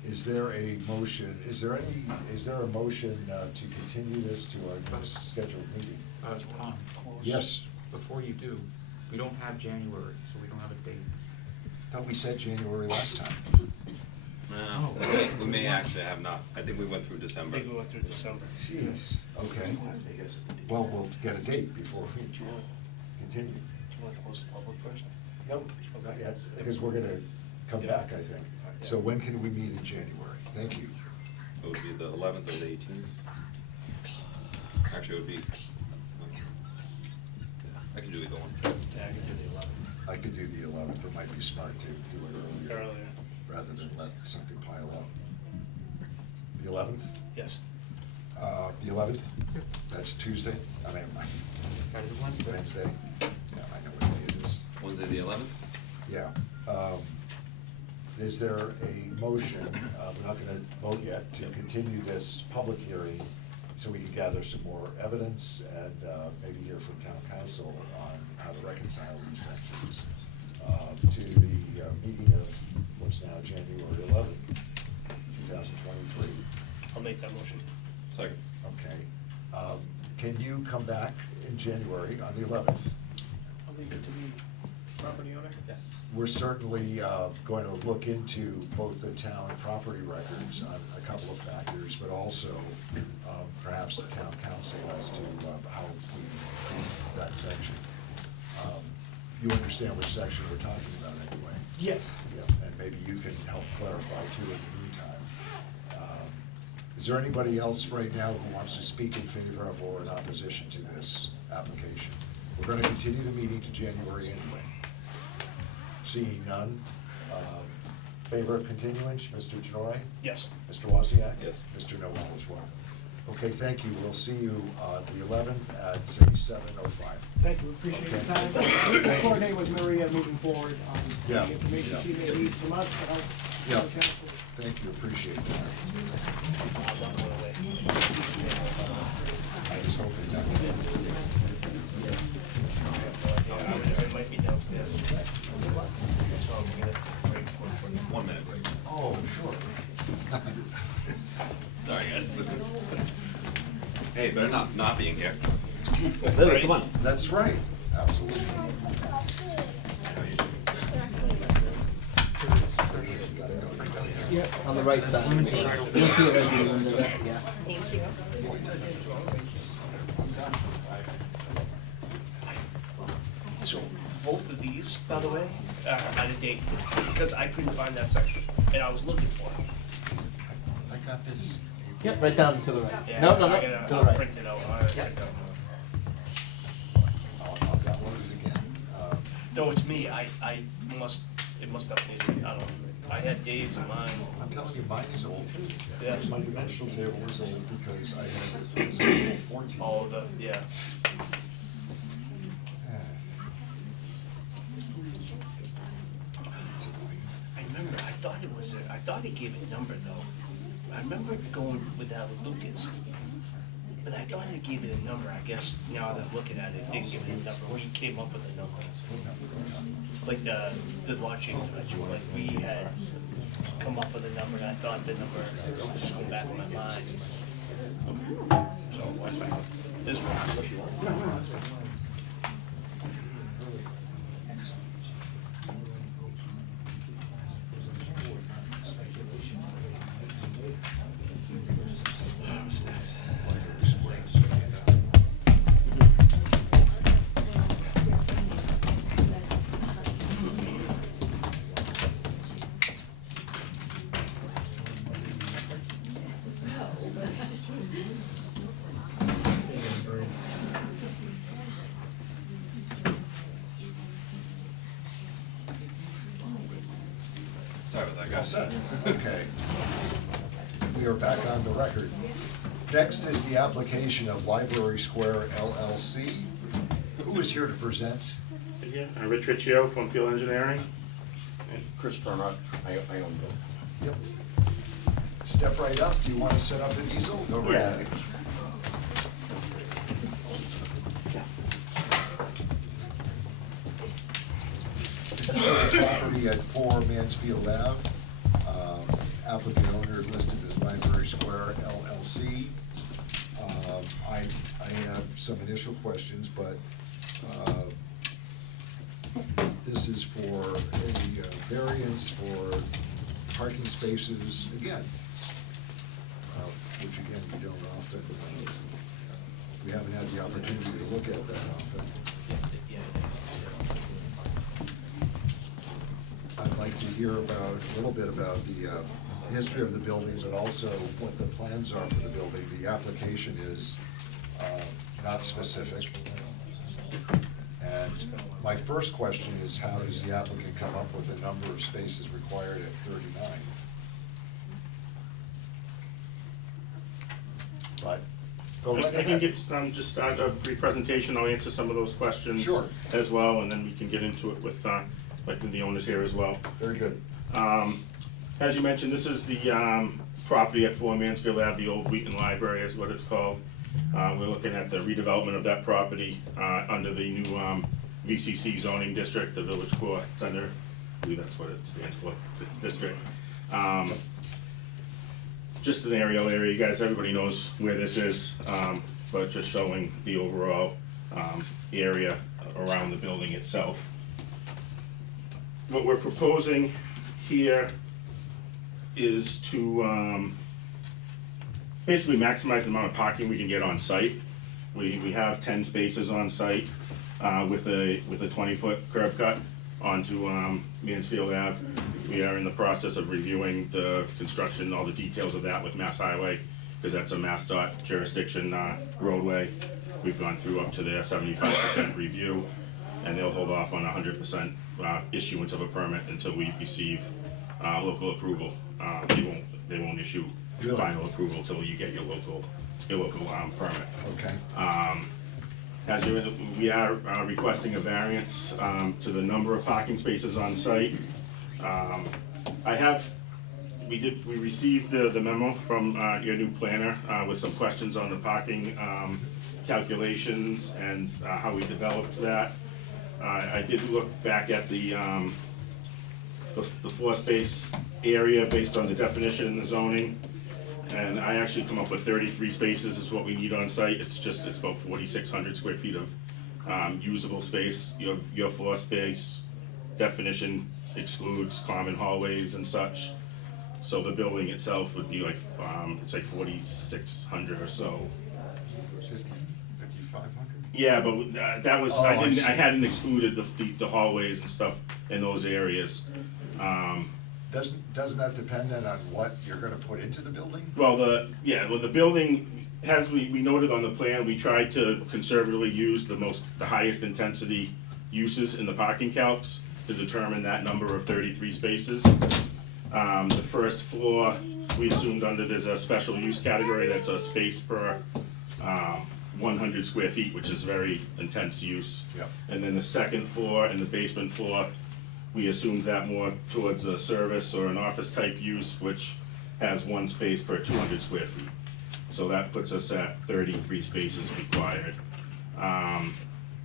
Is there a motion, is there a motion to continue this to our next scheduled meeting? Tom, Yes, before you do, we don't have January, so we don't have a date. thought we said January last time. No, we may actually have not, I think we went through I December. think we went through December. Jeez, okay. Well, we'll get a date before we continue. Do you want to close the public first? No, not yet, because we're gonna come back, I think. So when can we meet in January? Thank you. It would be the 11th or the 18th. Actually, it would be, I can do either one. Yeah, I can do the 11th. I could do the 11th, it might be smart to do it earlier. Earlier. Rather than let something pile up. The 11th? Yes. The 11th? That's Tuesday? I mean, That is Wednesday. Wednesday? Yeah, I know what day it is. Wednesday, the 11th? Yeah. Is there a motion, we're not gonna vote yet, to continue this public hearing so we can gather some more evidence and maybe hear from town council on how to reconcile these sections to the meeting of what's now January 11th, 2023. I'll make that motion. Second. Okay. Can you come back in January on the 11th? I'll leave it to the property owner. Yes. We're certainly going to look into both the town property records on a couple of factors, but also perhaps the town council as to how we treat that section. You understand which section we're talking about anyway? Yes, yes. And maybe you can help clarify too in the meantime. Is there anybody else right now who wants to speak in favor of or in opposition to this application? We're going to continue the meeting to January anyway. Seeing none, favor of continuance, Mr. Tenori? Yes. Mr. Wozniak? Yes. Mr. Noel as well. Okay, thank you. We'll see you on the 11th at, say, 7:05. Thank you, appreciate your Okay. time. We'll coordinate with Maria moving forward on Yeah, the information yeah. she may need from us to help Yeah. town council. Thank you, appreciate that. I'm not going away. I was hoping that. It might be downstairs. So I'm gonna break for 1 minute break. Oh, sure. Sorry, guys. Hey, better not being here. Lily, come on. That's right, absolutely. Yeah, on the right side. You'll see it right here under that, yeah. Thank you. So both of these, by the way, are out of date, because I couldn't find that section, and I was looking for it. I got this. Yep, right down to the right. Yeah, No, no, I no, gotta- to the I'll right. print it out, all right, Yeah. right down. I'll download it again. No, it's me, it must update me, I don't know. I had Dave's and mine. I'm telling you, mine is old too. Yeah. My dimensional table is old because I had it was April 14. All the, yeah. It's annoying. I remember, I thought he gave a number though. I remember going with that with Lucas. But I thought he gave it a number, I guess, now that I'm looking at it, it didn't give it a number, we came up with a number. Like the launching dimension, like we had come up with a number, and I thought the number, just going back in my mind. So, watch my, this one, if you want. Sorry about that, All guys. set. Okay. We are back on the record. Next is the application of Library Square LLC. Who is here to present? Yeah, Rich Riccio from Field Engineering. And Chris Turner, I own both. Yep. Step right up. Do you want to set up an easel? Go right Yeah. ahead. This is for the property at 4 Mansfield Ave. Applicant owner listed as Library Square LLC. I have some initial questions, but this is for a variance for parking spaces, again, which again, we don't often, we haven't had the opportunity to look at that often. I'd like to hear about, a little bit about the history of the building, but also what the plans are for the building. The application is not specific. And my first question is, how does the applicant come up with the number of spaces required at 39? But, go right I can ahead. get, just start a brief presentation, I'll answer some of those questions. Sure. As well, and then we can get into it with, like the owners here as well. Very good. As you mentioned, this is the property at 4 Mansfield Ave, the old Wheaton Library is what it's called. We're looking at the redevelopment of that property under the new VCC zoning district, the Village Core Center. I believe that's what it stands for, it's a district. Just an aerial area, you guys, everybody knows where this is, but just showing the overall area around the building itself. What we're proposing here is to basically maximize the amount of parking we can get on site. We have 10 spaces on site with a 20-foot curb cut onto Mansfield Ave. We are in the process of reviewing the construction, all the details of that with Mass Highway, because that's a MassDOT jurisdiction roadway. We've gone through up to their 75% review, and they'll hold off on 100% issuance of a permit until we receive local approval. They won't issue Really? final approval till you get your local permit. Okay. As we are requesting a variance to the number of parking spaces on site. We received the memo from your new planner with some questions on the parking calculations and how we developed that. I did look back at the floor space area based on the definition in the zoning. And I actually come up with 33 spaces is what we need on site. It's about 4,600 square feet of usable space. Your floor space definition excludes common hallways and such. So the building itself would be like, it's like 4,600 or so. 5,500? Yeah, but that was, Oh, I see. I hadn't excluded the hallways and stuff in those areas. Doesn't that depend then on what you're gonna put into the building? Well, the building, as we noted on the plan, we tried to conservatively use the highest intensity uses in the parking calcs to determine that number of 33 spaces. The first floor, we assumed there's a special use category that's a space per 100 square feet, which is very intense use. Yep. And then the second floor and the basement floor, we assumed that more towards a service or an office type use, which has one space per 200 square feet. So that puts us at 33 spaces required.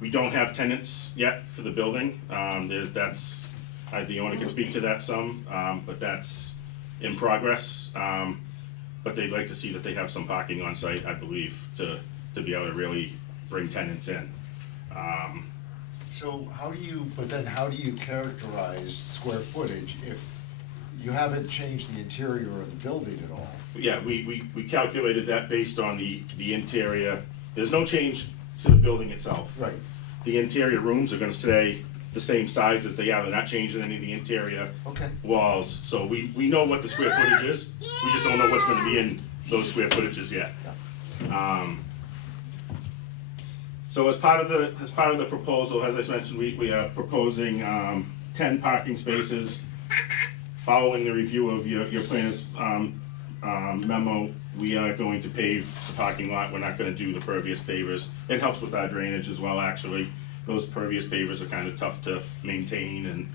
We don't have tenants yet for the building. The owner can speak to that some, but that's in progress. But they'd like to see that they have some parking on site, I believe, to be able to really bring tenants in. So how do you characterize square footage if you haven't changed the interior of the building at all? Yeah, we calculated that based on the interior. There's no change to the building itself. Right. The interior rooms are gonna stay the same size as they are, they're not changing any of the interior Okay. walls, so we know what the square footage is, we just don't know what's gonna be in those square footages yet. So as part of the proposal, as I mentioned, we are proposing, 10 parking spaces. Following the review of your plans, memo, we are going to pave the parking lot, we're not gonna do the pervious pavers. It helps with our drainage as well, actually. Those pervious pavers are kinda tough to maintain and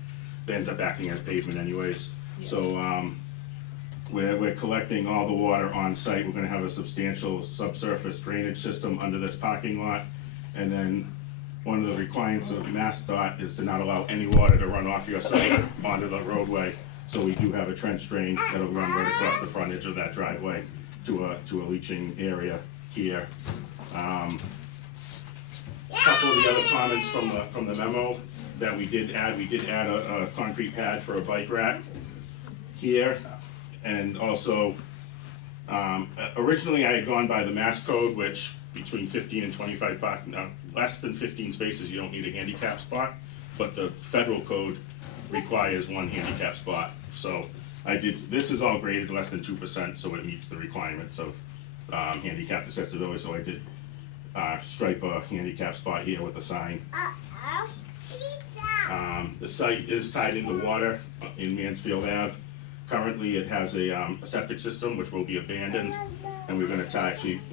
they end up acting as pavement anyways. So, we're collecting all the water on site, we're gonna have a substantial subsurface drainage system under this parking lot. And then, one of the requirements of MassDOT is to not allow any water to run off your site onto the roadway. So we do have a trench drain that'll run right across the frontage of that driveway to a leaching area here. Couple of the other comments from the memo that we did add a concrete pad for a bike rack here. And also, originally I had gone by the Mass Code, which between 15 and 25 parking, less than 15 spaces, you don't need a handicap spot. But the federal code requires one handicap spot. So this is all graded less than 2%, so it meets the requirements of handicap accessibility. So I did stripe a handicap spot here with a sign. The site is tied into water in Mansfield Ave. Currently, it has a septic system which will be abandoned, and we're gonna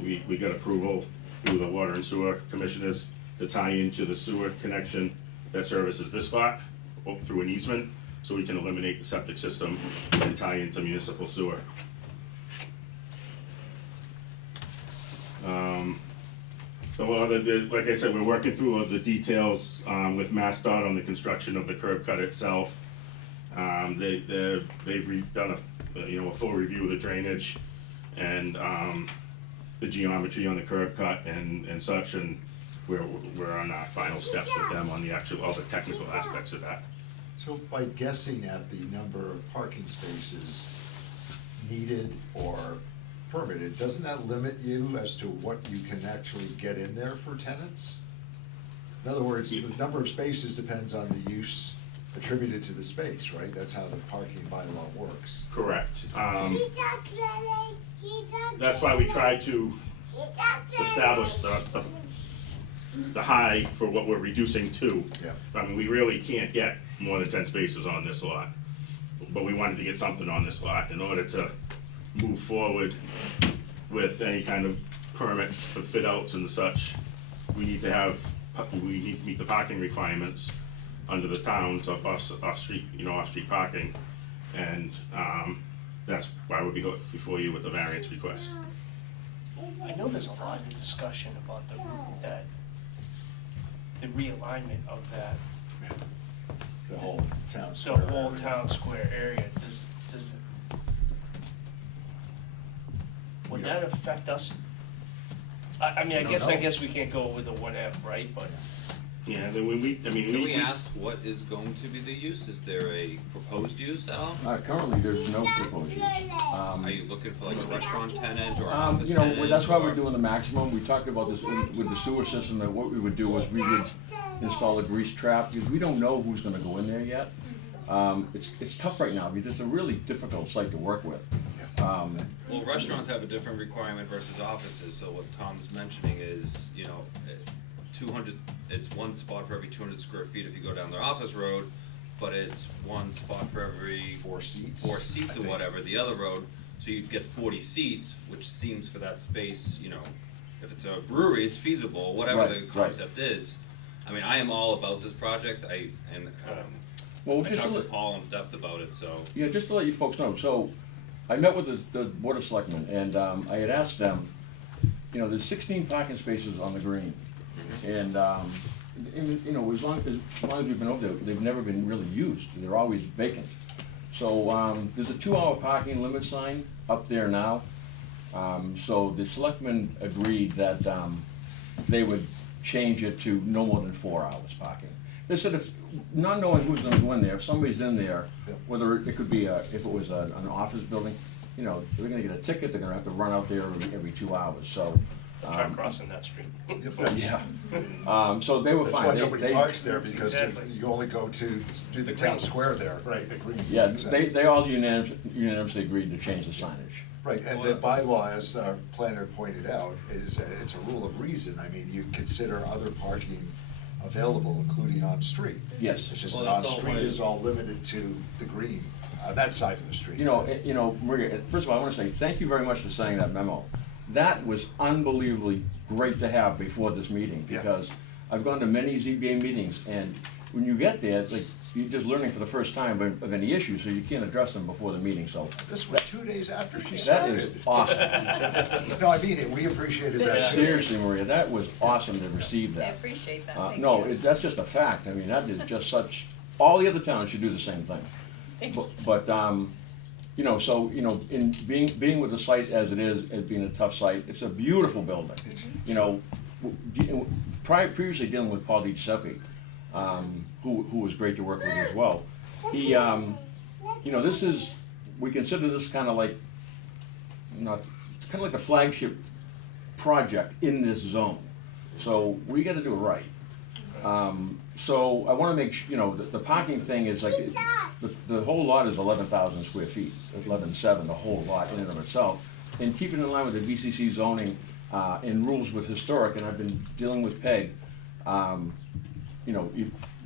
we got approval through the Water and Sewer Commissioners to tie into the sewer connection that services this lot through an easement, so we can eliminate the septic system and tie into municipal sewer. Like I said, we're working through the details with MassDOT on the construction of the curb cut itself. They've done a full review of the drainage and the geometry on the curb cut and such, and we're on our final steps with them on all the technical aspects of that. So by guessing at the number of parking spaces needed or permitted, doesn't that limit you as to what you can actually get in there for tenants? In other words, the number of spaces depends on the use attributed to the space, right? That's how the parking bylaw works. Correct. That's why we tried to establish the high for what we're reducing to. Yeah. I mean, we really can't get more than 10 spaces on this lot, but we wanted to get something on this lot in order to move forward with any kind of permits for fit outs and such. We need to meet the parking requirements under the town's off-street parking, and that's why we'll be before you with the variance request. I know there's a lot of discussion about the realignment of that, The whole town the square. whole area. town square area. Would that affect us? I mean, I don't guess know. we can't go with a what if, right? But Yeah, then Can we ask what is going to be the use? Is there a proposed use at all? Currently, there's no proposed use. Are you looking for like a restaurant tenant or an office You know, tenant? that's why or- we're doing the maximum. We talked about this with the sewer system, that what we would do is we would install a grease trap, because we don't know who's gonna go in there yet. It's tough right now, because it's a really difficult site to work with. Well, restaurants have a different requirement versus offices, so what Tom's mentioning is, 200, it's one spot for every 200 square feet if you go down the office road, but it's one spot for every 4 seats. Four I seats or think. whatever, the other road, so you'd get 40 seats, which seems for that space, if it's a brewery, it's feasible, whatever Right, the right. concept is. I mean, I am all about this project, Well, I just talked to to Paul in depth about it, so. Yeah, just to let you folks know, so I met with the Board of Selectmen, and I had asked them, there's 16 parking spaces on the green. And, as long as we've been over there, they've never been really used, they're always vacant. So, there's a 2-hour parking limit sign up there now. So the selectmen agreed that, they would change it to no more than 4 hours parking. They said if, not knowing who's gonna go in there, if somebody's in there, whether it could be if it was an office building, they're gonna get a ticket, they're gonna have to run out there every 2 hours. So, I tried crossing that street. Yeah. So they were That's fine. why They- nobody they- parks there, because Exactly. you only go to do the town square there, right, the green. Yeah, exactly. they all unanimously agreed to change the signage. Right, and the bylaw, as our planner pointed out, is, it's a rule of reason. I mean, you consider other parking available, including on-street. Yes. It's just Well, that that's all on-street right. is all limited to the green, that side of the street. You know, Maria, first of all, I wanna say thank you very much for sending that memo. That was unbelievably great to have before this meeting, Yeah. because I've gone to many ZBA meetings, and when you get there, like, you're just learning for the first time of any issues, so you can't address them before the meeting, so This was 2 days after she that started. is awesome. No, I mean it, we appreciated that too. Seriously, Maria, that was awesome to receive I that. appreciate that, Uh, thank No, you. that's just a fact. I mean, that is just such, all the other towns should do the same thing. Thank you. But, you know, so, you know, in being with the site as it is, it being a tough site, it's a beautiful building. You know, previously dealing with Paul DiGiuseppe, who was great to work with as well. He, you know, this is, we consider this kind of like, not, kind of like a flagship project in this zone. So we gotta do it right. So I wanna make, you know, the parking thing is like, the whole lot is 11,000 square feet, 11.7, the whole lot in and of itself. And keeping in line with the VCC zoning, and rules with historic, and I've been dealing with Peg, you know,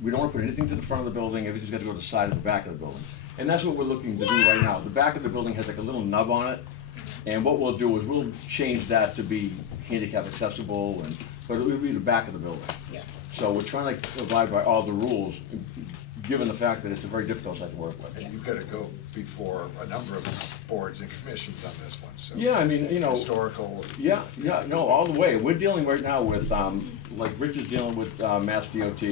we don't wanna put anything to the front of the building, everything's gotta go to the side of the back of the building. And that's what we're looking to do right now. The back of the building has like a little nub on it, and what we'll do is we'll change that to be handicap accessible, but it'll be the back of the building. Yeah. So we're trying to abide by all the rules, given the fact that it's a very difficult site to work with. And you've gotta go before a number of boards and commissions on this one, so. Yeah, I mean, you know. Historical. Yeah, no, all the way. We're dealing right now with, like Rich is dealing with Mass DOT.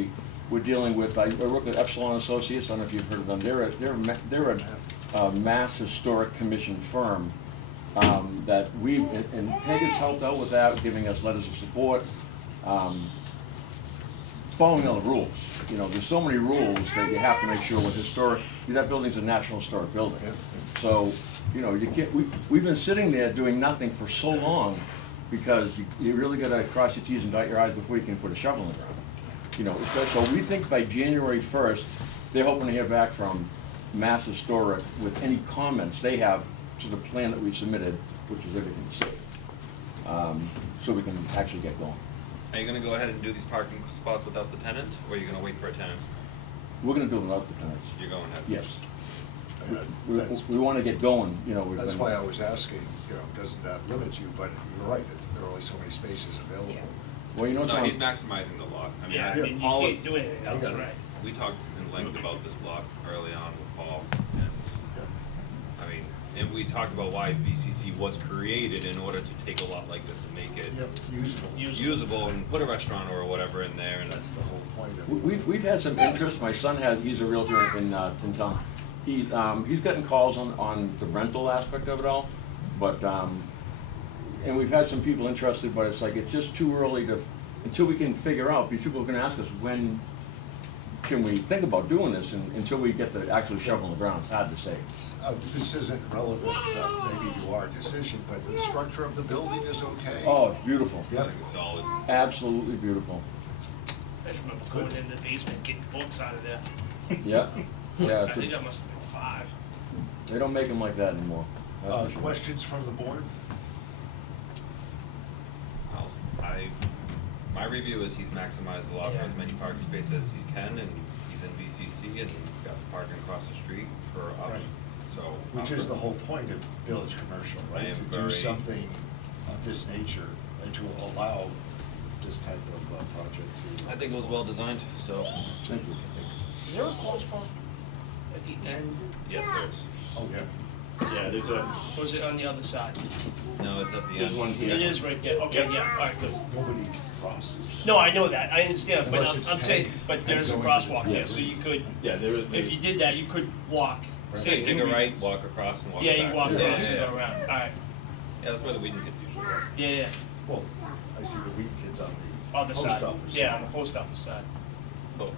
We're dealing with, I work with Epsilon Associates, I don't know if you've heard of them. They're a Mass Historic Commission firm that and Peg has helped out with that, giving us letters of support, following all the rules. You know, there's so many rules that you have to make sure with historic, that building's a National Historic Building. Yeah. So, you know, you can't, we've been sitting there doing nothing for so long because you really gotta cross your Ts and dot your Is before you can put a shovel in the ground. You know, so we think by January 1st, they're hoping to hear back from Mass Historic with any comments they have to the plan that we submitted, which is everything safe. So we can actually get going. Are you gonna go ahead and do these parking spots without the tenant, or are you gonna wait for a tenant? We're gonna do it without the tenants. You're going ahead? Yes. That's- We wanna get going, you know. we've That's been- why I was asking, you know, doesn't that limit you, but you're right, there are only so many spaces available. Yeah. Well, you know, No, he's Tom, maximizing the lot. I mean, Yeah, I Yeah. mean, you Paul can't do anything else, got it. right? we talked in length about this lot early on with Paul, and, I mean, and we talked about why VCC was created in order to take a lot like this and make it Yep, usable. usable and put a restaurant or whatever in there, and That's the whole point of it. we've had some interest, my son he's a realtor in town. He's gotten calls on the rental aspect of it all, but, and we've had some people interested, but it's like, it's just too early until we can figure out, because people are gonna ask us, when can we think about doing this, and until we get the actual shovel in the ground, it's hard to say. This isn't relevant, maybe to our decision, but the structure of the building is okay. Oh, it's beautiful, Yeah. it's solid. absolutely beautiful. I just remember going in the basement, getting books out of there. Yeah, yeah, I think I must have been 5. they don't make them like that anymore. That's for sure. Questions from the board? My review is he's maximized the lot for Yeah. as many parking spaces as he can, and he's in VCC, and he's got the parking across the street for us, Right. so. Which is the whole point of village commercial, I right? am To do very- something of this nature and to allow this type of project to. I think it was well designed, so, Thank you. Is there a crosswalk at the end? yes, there's, Oh, yeah. Yeah, there's a, Or is it on the other side? no, it's at the end. there's one here. It is right there, okay, Yep. yeah, all right, good. Nobody crosses. No, I know that, I understand, but Unless it's I'm saying, Peg. but there's a Peg going to the crosswalk there, top. so you could, Yeah, there is. if you did that, you could walk. So Say you take a two right, reasons. walk across and walk Yeah, back. you walk Yeah, across yeah, and yeah. go around, all right, Yeah, that's where the weeding kids usually go. yeah, yeah, Well, I see the wheat kids on the other post side, office. yeah, on the post office side. Oh,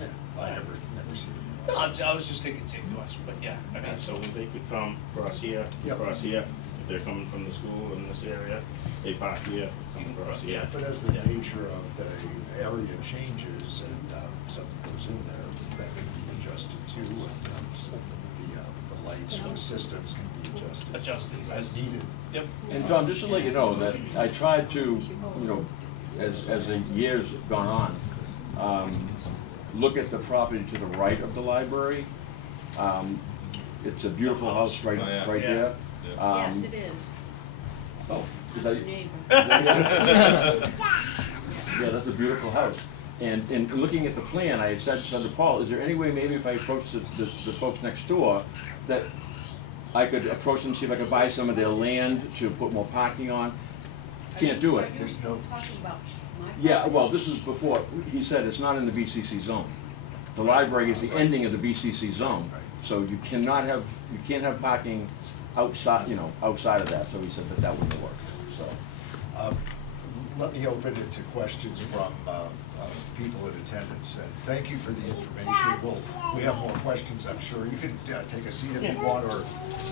Yeah, I never seen No, I was just thinking St. Louis, but yeah, I mean, So so, they could come across here, Yep. across here, if they're coming from the school in this area, they park here, come across here. But as the nature of the area changes and something goes in there, that can be adjusted too, and the lights or the systems can be Adjusted. as needed. Yep. And Tom, just to let you know that I tried to, as the years have gone on, look at the property to the right of the library. It's a beautiful house right, Oh, yeah. right Yeah. there. Yes, it is. Oh, is that? Your neighbor. Yeah, that's a beautiful house. And in looking at the plan, I had said to Paul, is there any way maybe if I approach the folks next door, that I could approach them, see if I could buy some of their land to put more parking on? Can't do it. There's no, Talking about my Yeah, property. well, this is before, he said it's not in the VCC zone. The library is the ending of the VCC zone, so you can't have parking outside, outside of that, so he said that wouldn't work, so. let me open it to questions from people in attendance, and thank you for the information. We have more questions, I'm sure. You can take a seat if you want, or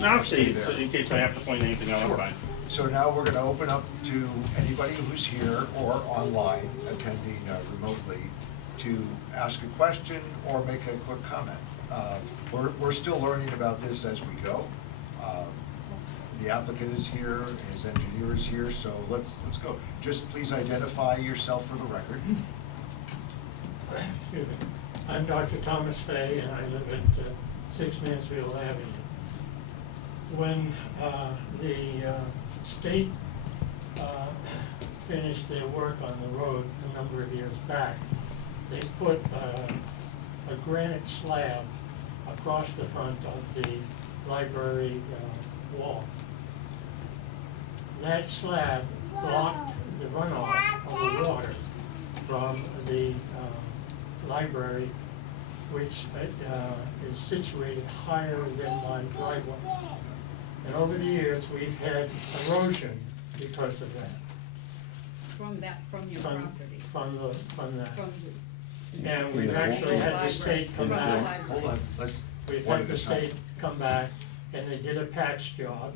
No, I'm stay saying, there. in case I have to point anything out, I'm Sure. fine. So now we're gonna open up to anybody who's here or online attending remotely to ask a question or make a quick comment. We're still learning about this as we go. The applicant is here, his engineer is here, so let's go. Just please identify yourself for the record. Excuse me. I'm Dr. Thomas Fay, and I live at 6 Mansfield Avenue. When the state finished their work on the road a number of years back, they put a granite slab across the front of the library wall. That slab blocked the runoff of the water from the library, which is situated higher than my driveway. And over the years, we've had erosion because of that. From your From- property. From that. From And we've actually had the state come From the back. library. Hold on, let's, We've one had at the a time. state come back, and they did a patch job,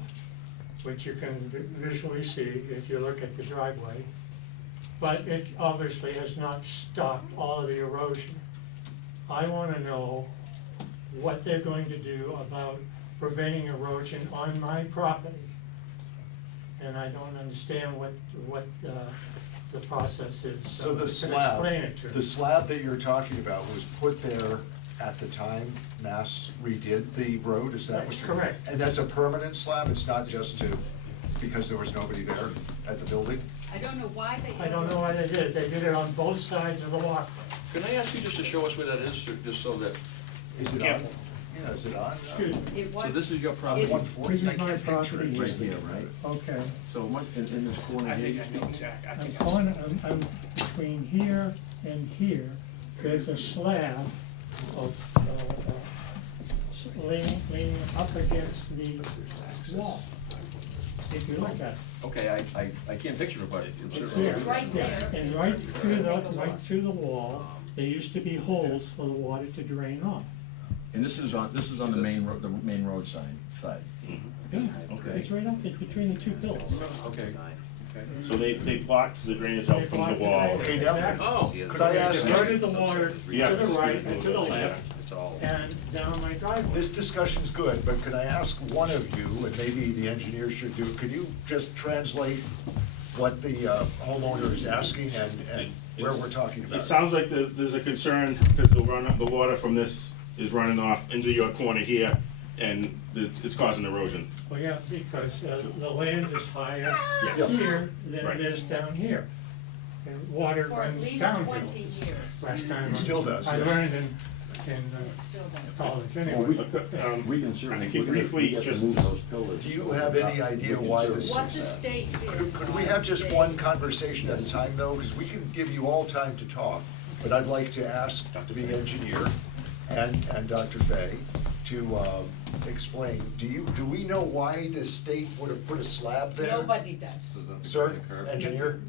which you can visually see if you look at the driveway. But it obviously has not stopped all of the erosion. I wanna know what they're going to do about preventing erosion on my property. And I don't understand what the process is. So the you can slab, Explain it to me. the slab that you're talking about was put there at the time Mass redid the road, is that what That's you're? correct. And that's a permanent slab, it's not just because there was nobody there at the building? I don't know why they. I don't know why they did it. They did it on both sides of the walkway. Can I ask you just to show us where that is, just so that, Is it Yeah. on? Yeah, is it on? Excuse me. It was. so this is your On property? 140? This is I can't my picture property it, just here, thinking about it. Okay. So in this corner I here? think I know exactly, I I'm think I've seen on, I'm between here and here, there's a slab of, leaning up against the wall. If you look at it. Okay, I can't picture it, but it's It's certainly. here. It's right there. And right through the wall, there used to be holes for the water to drain off. And this is on the main road side. Yeah, Okay. it's right up, it's between the two pillars. Okay. So they blocked the drainage out They from the blocked wall. drainage. Okay, now, Exactly. Oh, could I ask, Diverted the water to Yeah, the it's right good. and to the left, and down my driveway. this discussion's good, but could I ask one of you, and maybe the engineer should do, could you just translate what the homeowner is asking and where we're talking about? It sounds like there's a concern, because the water from this is running off into your corner here, and it's causing erosion. Well, yeah, because the land is higher Yes. here than Right. it is down here. And water For at runs least downhill. 20 years. Last time It still does, I yes. learned in It still does. college Well, anyway. we can certainly, I can we briefly have to just- move those pillars. Do you have any idea why this? What the state did. Could we was have just they- one conversation at a time, though? Because we can give you all time to talk, but I'd like to ask the engineer and Dr. Fay to explain. Do we know why the state would have put a slab there? Nobody does. Sir, engineer?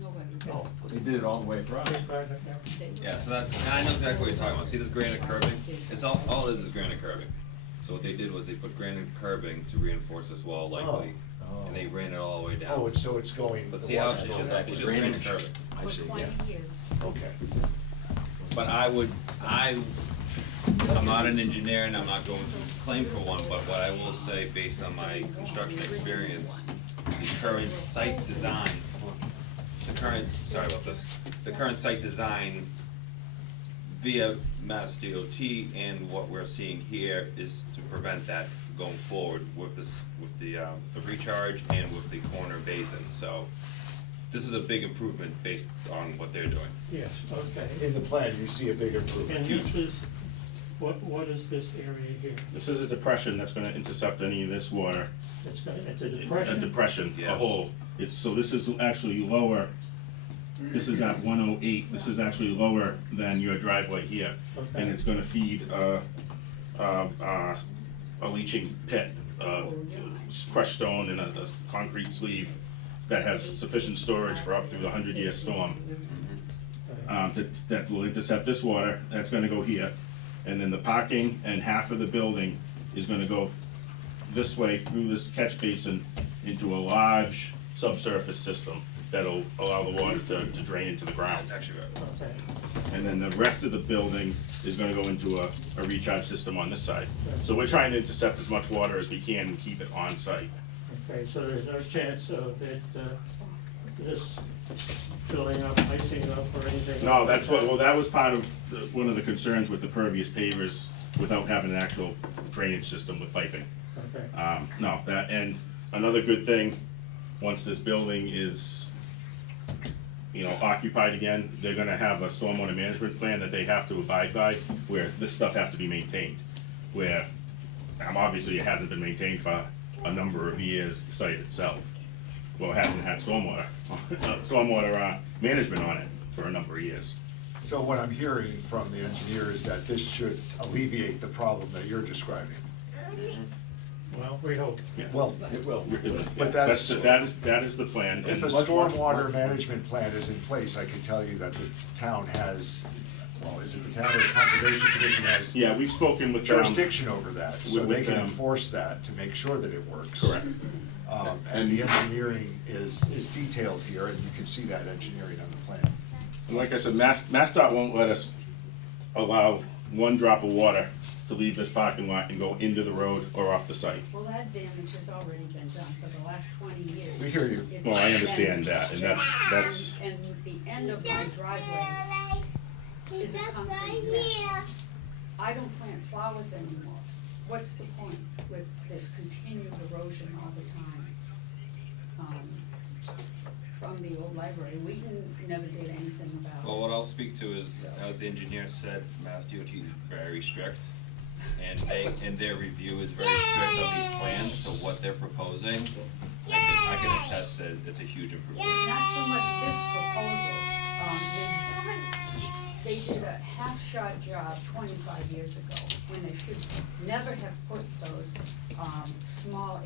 Nobody. Oh, They did it all the way across. Yeah, so that's, and I know exactly what you're talking about. See this granite curbing? It's all it is granite curbing. So what they did was they put granite curbing to reinforce this wall likely. and they ran it all the way down. Oh, it's, so it's going. But the see how water's it's going just, back it's to just drainage. granite curving. I For see, 20 yeah, years. okay. But I'm not an engineer and I'm not going to claim for one, but what I will say, based on my construction experience, the current site design, the current site design via Mass DOT and what we're seeing here is to prevent that going forward with this, with the recharge and with the corner basin, so this is a big improvement based on what they're doing. Yes, okay. In the plan, you see a big improvement. And this is, what is this area here? This is a depression that's gonna intercept any of this water. It's a A depression? depression, a Yeah. hole. So this is actually lower, this is at 108, this is actually lower than your driveway here. Okay. And it's gonna feed, a leaching pit, crushed stone and a concrete sleeve that has sufficient storage for up through the 100-year storm. That will intercept this water, that's gonna go here. And then the parking and half of the building is gonna go this way through this catch basin into a large subsurface system that'll allow the water to drain into the ground. That's actually right. Okay. And then the rest of the building is gonna go into a recharge system on this side. So we're trying to intercept as much water as we can and keep it on site. Okay, so there's no chance of it, this filling up, icing up or anything? No, like that's that? well, that was part of one of the concerns with the pervious pavers without having an actual drainage system with piping. Okay, No, that, and another good thing, once this building is, occupied again, they're gonna have a stormwater management plan that they have to abide by, where this stuff has to be maintained. Where, obviously it hasn't been maintained for a number of years, the site itself. Well, it hasn't had stormwater management on it for a number of years. So what I'm hearing from the engineer is that this should alleviate the problem that you're describing. well, we hope. Well, It will. But that's- That is the plan. if and- a stormwater management plan is in place, I can tell you that the town has, well, is it the town or the conservation commission has Yeah, we've spoken with them. jurisdiction over that, so With they can them. enforce that to make sure that it works. Correct. And the engineering is detailed here, and you can see that engineering on the plan. And like I said, MassDOT won't let us allow one drop of water to leave this parking lot and go into the road or off the site. Well, that damage has already been done for the last 20 years. We hear you. It's Well, I been- understand that, and that's. And the end of my driveway is a concrete mess. I don't plant flowers anymore. What's the point with this continued erosion all the time? From the old library, we never did anything about it. Well, what I'll speak to is, as the engineer said, Mass DOT is very strict. And their review is very strict on these plans, so what they're proposing, I can attest that it's a huge improvement. It's not so much this proposal, they did a half-shot job 25 years ago, when they should never have put those, small,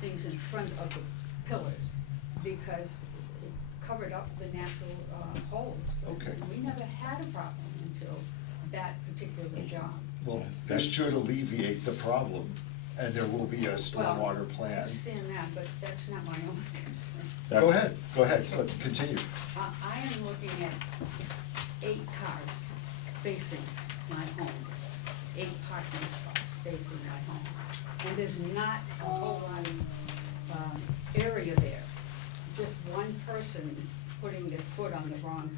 things in front of the pillars, because it covered up the natural, holes. Okay. We never had a problem until that particular job. Well, this should alleviate the problem, and there will be a stormwater I plan. understand that, but that's not my only concern. Go ahead, continue. I am looking at 8 cars facing my home, 8 parking spots facing my home. And there's not a whole lot of, area there. Just one person putting their foot on the wrong,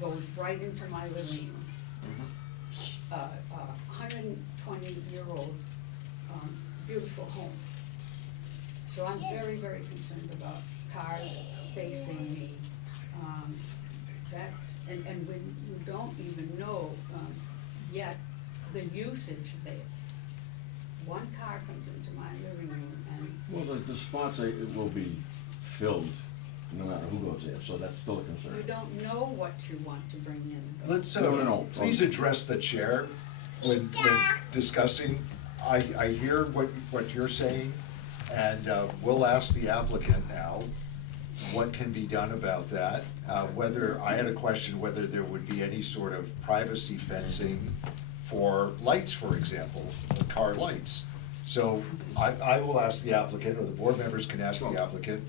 goes right into my living room. 120-year-old, beautiful home. So I'm very, very concerned about cars facing me. And when you don't even know, yet the usage there. One car comes into my living room and, Well, the spots, it will be filled, no matter who goes there, so that's still a you concern. don't know what you want to bring in. Let's, No. please address the chair when discussing. I hear what you're saying, and we'll ask the applicant now what can be done about that. Whether, I had a question whether there would be any sort of privacy fencing for lights, for example, car lights. So I will ask the applicant, or the board members can ask the applicant,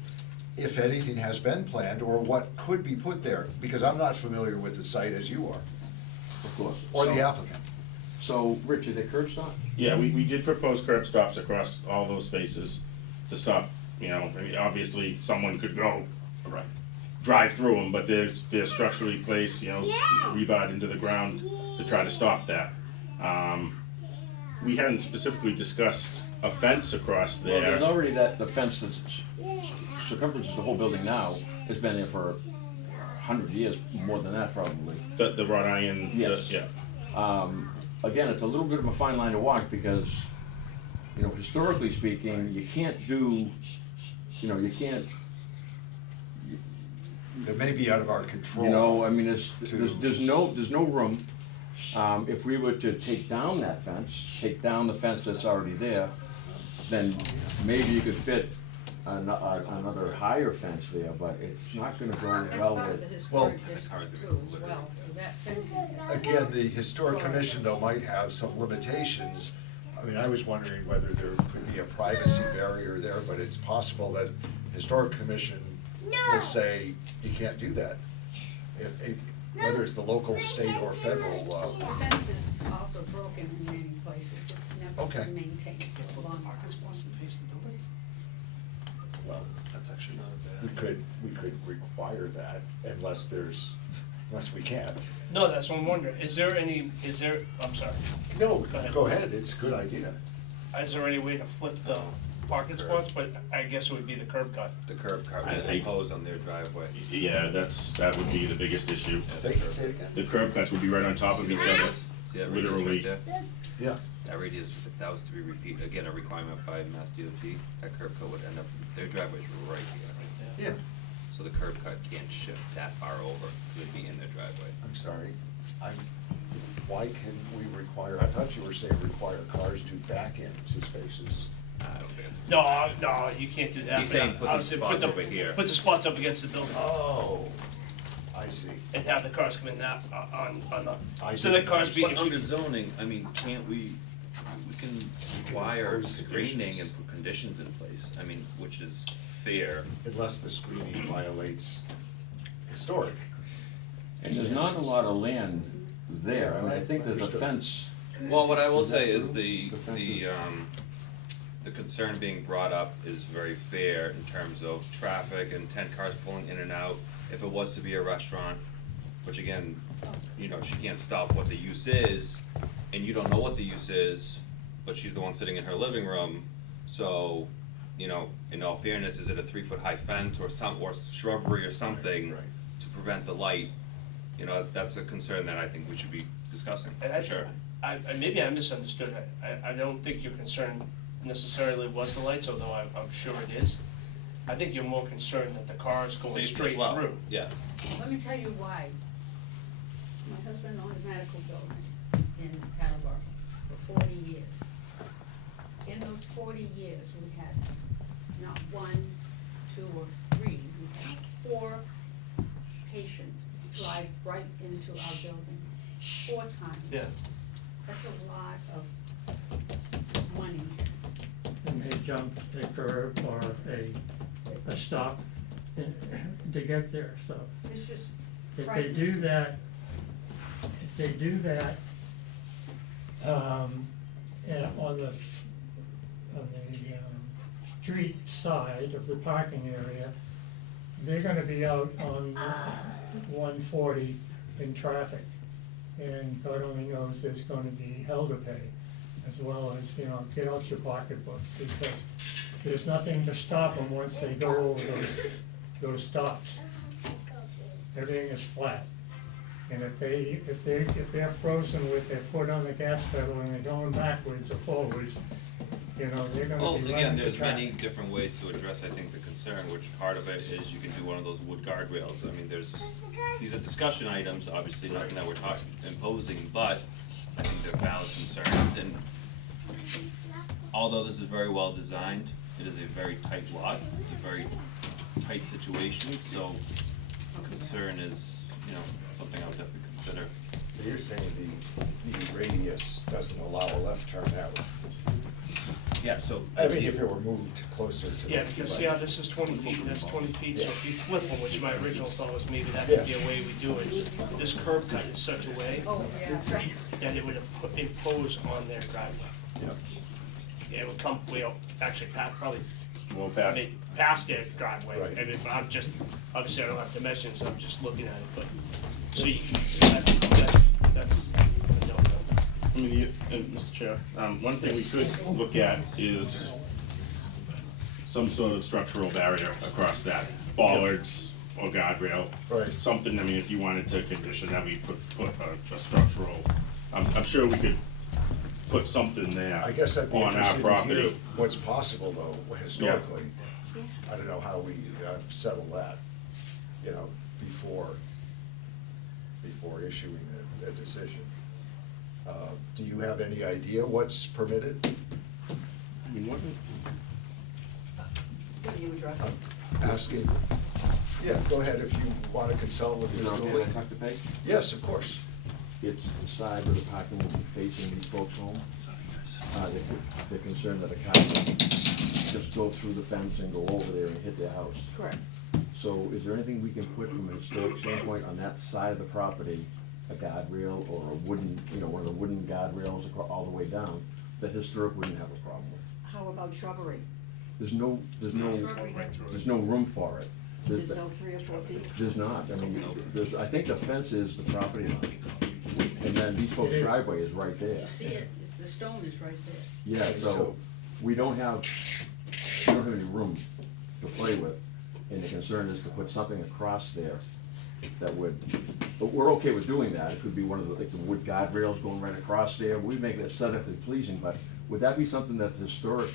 if anything has been planned or what could be put there, because I'm not familiar with the site as you are, Of course. or the So- applicant. So, Rich, are they curb stop? Yeah, we did propose curb stops across all those spaces to stop, you know, I mean, obviously, someone could go Right. drive through them, but they're structurally placed, you know, rebar into the ground to try to stop that. We hadn't specifically discussed a fence across Well, there's there. already the fence that's circumference of the whole building now, has been there for 100 years, more than that probably. The wrought iron, Yes. yeah. Again, it's a little bit of a fine line to walk because, you know, historically speaking, you can't do, you know, you can't, That may be out of our control. you know, I mean, To- there's no room. If we were to take down that fence, take down the fence that's already there, then maybe you could fit another higher fence there, but it's not gonna go That's well part of the with. historic district too as well, that fencing is. Again, the historic commission though might have some limitations. I mean, I was wondering whether there could be a privacy barrier there, but it's possible that historic commission will say you can't do that. Whether it's the local, state or federal law. The fence is also broken in many places, it's never Okay. been maintained for a long time. Well, that's actually not a bad. We could require that unless we can't. No, that's what I'm wondering, I'm sorry, No, Go ahead. go ahead, it's a good idea. is there any way to flip the parking spots, but I guess it would be the curb cut. The curb cut, I- they pose on their driveway. Yeah, that would be the biggest issue. Say it again. The curb cuts would be right on top of each other. See that radius Literally. right there? Yeah, That radius, if that was to be repeated, again, a requirement by Mass DOT, that curb cut would end up, their driveway's right here. yeah, So the curb cut can't shift that far over, it would be in their driveway. I'm sorry. Why can we require, I thought you were saying require cars to back into spaces. I don't think it's. No, you can't do that. He's saying put the Obviously, spots over here. Put the spots up against the building Oh, I see. and have the cars come in that, on I the, so the didn't cars be. But under zoning, I mean, can't we can require impose screening conditions. and put conditions in place, I mean, which is fair. Unless the screening violates historic. And there's not a lot of land there, I mean, I think that the Understood. fence, Well, what I will Is that say is true? the concern being brought up is very fair in terms of traffic and 10 cars pulling in and out. If it was to be a restaurant, which again, you know, she can't stop what the use is, and you don't know what the use is, but she's the one sitting in her living room, so, you know, in all fairness, is it a 3-foot high fence or shrubbery or something Right. to prevent the light? You know, that's a concern that I think we should be discussing, And for sure. Maybe I misunderstood. I don't think your concern necessarily was the lights, although I'm sure it is. I think you're more concerned that the car is going Safety as straight well. through. Yeah. Let me tell you why. My husband owned a medical building in Attleboro for 40 years. In those 40 years, we had not 1, 2, or 3, we had 4 patients drive right into our building, 4 times. Yeah. That's a lot of money. And they jump a curb or a stop to get there, so. It's just If they frightening. do that, on the street side of the parking area, they're gonna be out on 140 in traffic. And God only knows there's gonna be hell to pay, as well as, get out your pocketbooks, because there's nothing to stop them once they go over those stops. Everything is flat. And if they're frozen with their foot on the gas pedal and they're going backwards or forwards, they're gonna be Well, running again, into there's many traffic. different ways to address, I think, the concern, which part of it is you can do one of those wood guardrails. I mean, these are discussion items, obviously nothing that we're imposing, but I think they're valid concerns. And although this is very well designed, it is a very tight lot, it's a very tight situation, so concern is, something I would definitely consider. You're saying the radius doesn't allow a left turn that way? Yeah, so. I mean, if it were moved closer to. Yeah, because see how this is 20 feet, that's 20 feet, so if you flip them, which my original thought was maybe that could be a way we do it. This curb cut is such a way Oh, yeah, right. that it would impose on their driveway. Yeah. Yeah, it would come, actually, probably Well, past, past their driveway. Right. I mean, if I'm just, obviously I don't have dimensions, I'm just looking at it, but, so you, that's a no-no. I mean, Mr. Chair, one thing we could look at is some sort of structural barrier across that, bollards or guardrail. Right. Something, I mean, if you wanted to condition that, we put a structural, I'm sure we could put something there I guess I'd be on our interested to hear property. what's possible though, historically. I don't know how we settle that, you know, before issuing a decision. Do you have any idea what's permitted? I mean, what, What do you address? I'm asking, yeah, go ahead if you want to consult with Is it Ms. okay Dooley. if I talk to Peg? Yes, of course. It's the side where the parking will be facing these folks' home. They're concerned that a car will just go through the fence and go over there and hit their house. Correct. So is there anything we can put from a historic standpoint on that side of the property, a guardrail or a wooden, one of the wooden guardrails all the way down, that historic wouldn't have a problem with? How about shrubbery? There's no room for it. There's no 3 or 4 feet? There's not, I mean, I think the fence is the property line. And then these folks' driveway is right there. You see it, the stone is right there. Yeah, so we don't have any room to play with, and the concern is to put something across there that would, but we're okay with doing that. It could be one of the, like the wood guardrails going right across there. We make it aesthetically pleasing, but would that be something that's historic?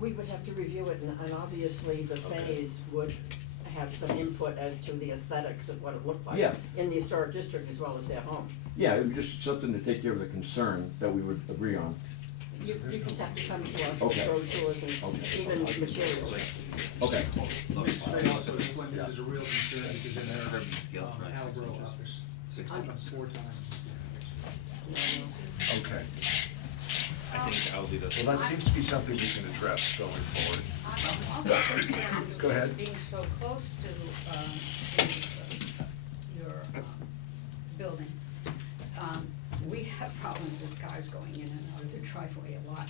We would have to review it, and obviously the phase would have some input as to the aesthetics of what it looked like. Yeah. In the historic district as well as their home. Yeah, it would be just something to take care of the concern that we would agree on. You just have to come to us with Okay. brochures and even materials. Okay. This is a real concern because in our Halbro office, 4 times. Okay. I think I'll be the. Well, that seems to be something we can address going forward. I'm also concerned Go ahead. with being so close to your building. We have problems with cars going in and out of the driveway a lot.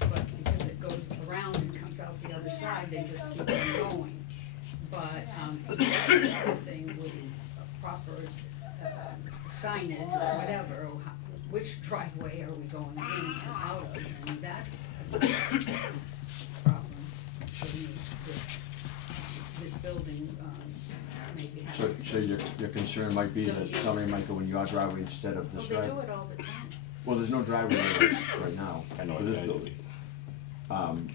But because it goes around and comes out the other side, they just keep on going. But another thing with proper signage or whatever, or which driveway are we going in and out of? And that's a problem for me with this building, maybe having. So your concern might be that somebody might go in your driveway instead of this Well, they driveway? do it all the time. Well, there's no driveway right now for this building.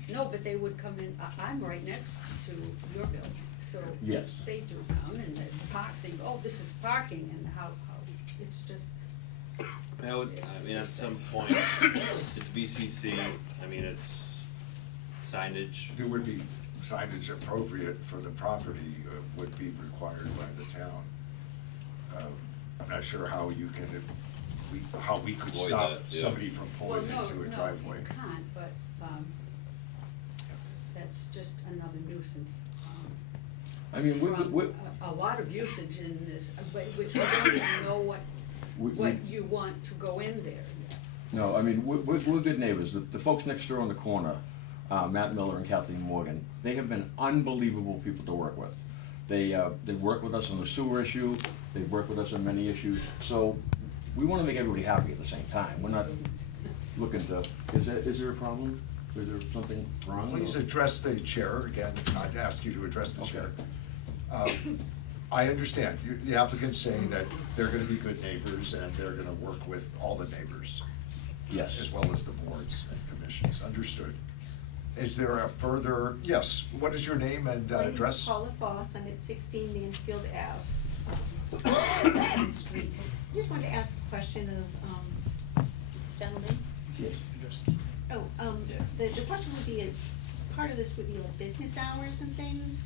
No, but they would come in, I'm right next to your building, so. Yes. They do come and they park, think, oh, this is parking, and how, it's just. I mean, at some point, it's VCC, I mean, it's signage. There would be signage appropriate for the property would be required by the town. I'm not sure how you can, how we could Avoid stop that, yeah. somebody from pulling Well, into a driveway. No, you can't, but, that's just another nuisance. I mean, From a lot of usage in this, which we don't even know what you want to go in there yet. No, I mean, we're good neighbors. The folks next door on the corner, Matt Miller and Kathleen Morgan, they have been unbelievable people to work with. They work with us on the sewer issue, they work with us on many issues, so we wanna make everybody happy at the same time. We're not looking to, is there a problem? Is there something wrong? Please address the chair, again, I'd ask you to address the chair. I understand, the applicant's saying that they're gonna be good neighbors and they're gonna work with all the neighbors. Yes. As well as the boards and commissions, understood. Is there a further, yes, what is your name and My name is address? Paula Foss, I'm at 16 Mansfield Ave. Street. I just wanted to ask a question of, this gentleman. Yes. The question would be is, part of this would be like business hours and things.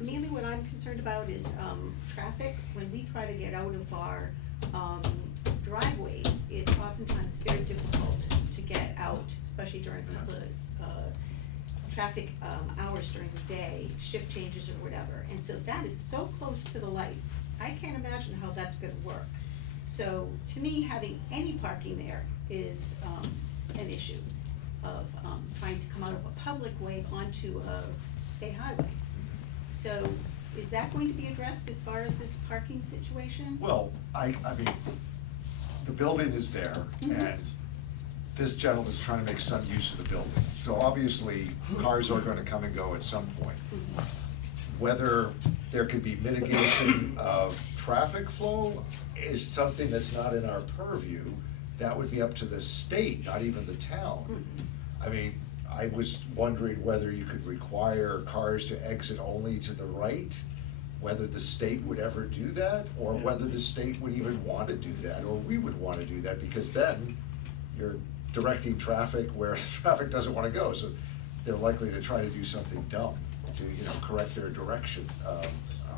Mainly what I'm concerned about is, traffic. When we try to get out of our, driveways, it's oftentimes very difficult to get out, especially during the traffic hours during the day, shift changes or whatever. And so that is so close to the lights, I can't imagine how that's gonna work. So to me, having any parking there is an issue of trying to come out of a public way onto a state highway. So is that going to be addressed as far as this parking situation? Well, I mean, the building is there, and this gentleman's trying to make some use of the building. So obviously, cars are gonna come and go at some point. Whether there could be mitigation of traffic flow is something that's not in our purview. That would be up to the state, not even the town. I mean, I was wondering whether you could require cars to exit only to the right, whether the state would ever do that, or whether the state would even want to do that, or we would want to do that, because then you're directing traffic where traffic doesn't want to go, so they're likely to try to do something dumb to, correct their direction,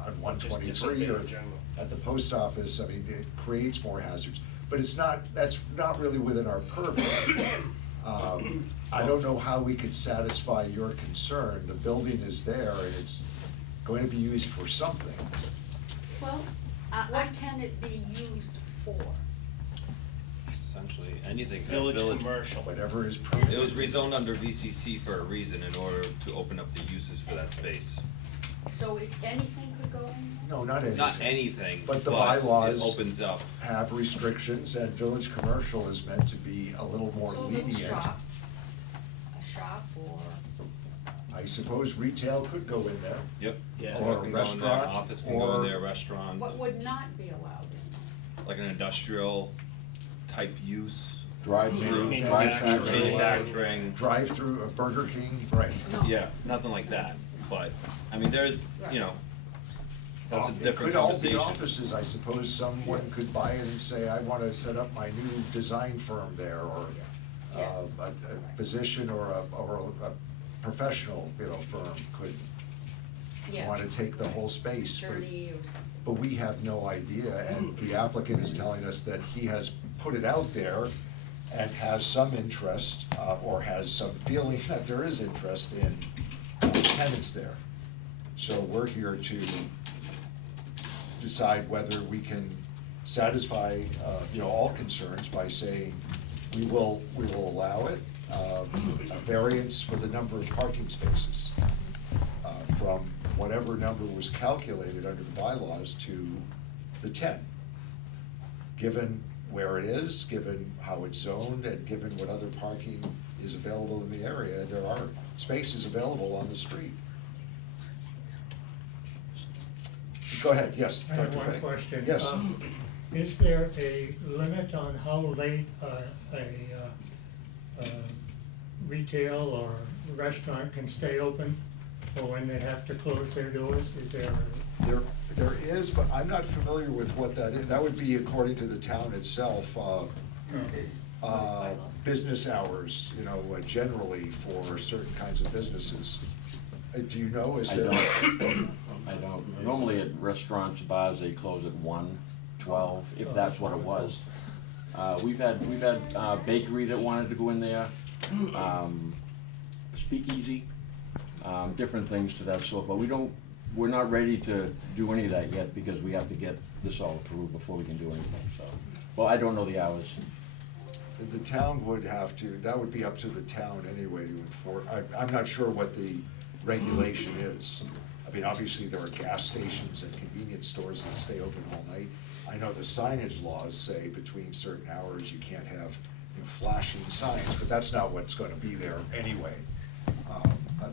on one Just twenty-three dissipate or in general. at the post office. I mean, it creates more hazards, but that's not really within our purview. I don't know how we could satisfy your concern. The building is there and it's going to be used for something. Well, What can it be used for? Essentially, anything. Village commercial. Whatever is It permitted. was rezoned under VCC for a reason, in order to open up the uses for that space. So anything could go in there? No, not anything. Not anything, But the it bylaws opens up. have restrictions, and village commercial is meant to be a little more So a little lenient. shop, a shop or, I suppose retail could go in there. Yep. Yeah. Or Can go in there, restaurant, office can go or- in there, restaurant, what would not be allowed in like an industrial type use. Drive-through, Manufacturing. drive-through. Manufacturing, Drive-through, a Burger King, right. No. yeah, nothing like that, but, I mean, there's, you know, that's a It different could all be conversation. offices. I suppose someone could buy it and say, I wanna set up my new design firm there, or a position or a professional, firm could Yes. wanna take the whole space. but- attorney or something? But we have no idea, and the applicant is telling us that he has put it out there and has some interest, or has some feeling that there is interest in tenants there. So we're here to decide whether we can satisfy, all concerns by saying we will allow it, a variance for the number of parking spaces, from whatever number was calculated under the bylaws to the 10. Given where it is, given how it's zoned, and given what other parking is available in the area, there are spaces available on the street. Go ahead, yes, I have Dr. one Fay. question. Yes. Is there a limit on how late retail or restaurant can stay open, or when they have to close their doors? Is there There is, but I'm not familiar with what that is. That would be according to the town itself, business hours, generally for certain kinds of businesses. Do you know, is I there? I don't. Normally at restaurants, bars, they close at 1, 12, if that's what it was. We've had bakery that wanted to go in there, speakeasy, different things to that sort, but we're not ready to do any of that yet, because we have to get this all approved before we can do anything, so. Well, I don't know the hours. The town would have to, that would be up to the town anyway to enforce. I'm not sure what the regulation is. I mean, obviously, there are gas stations and convenience stores that stay open all night. I know the signage laws say between certain hours you can't have flashing signs, but that's not what's gonna be there anyway.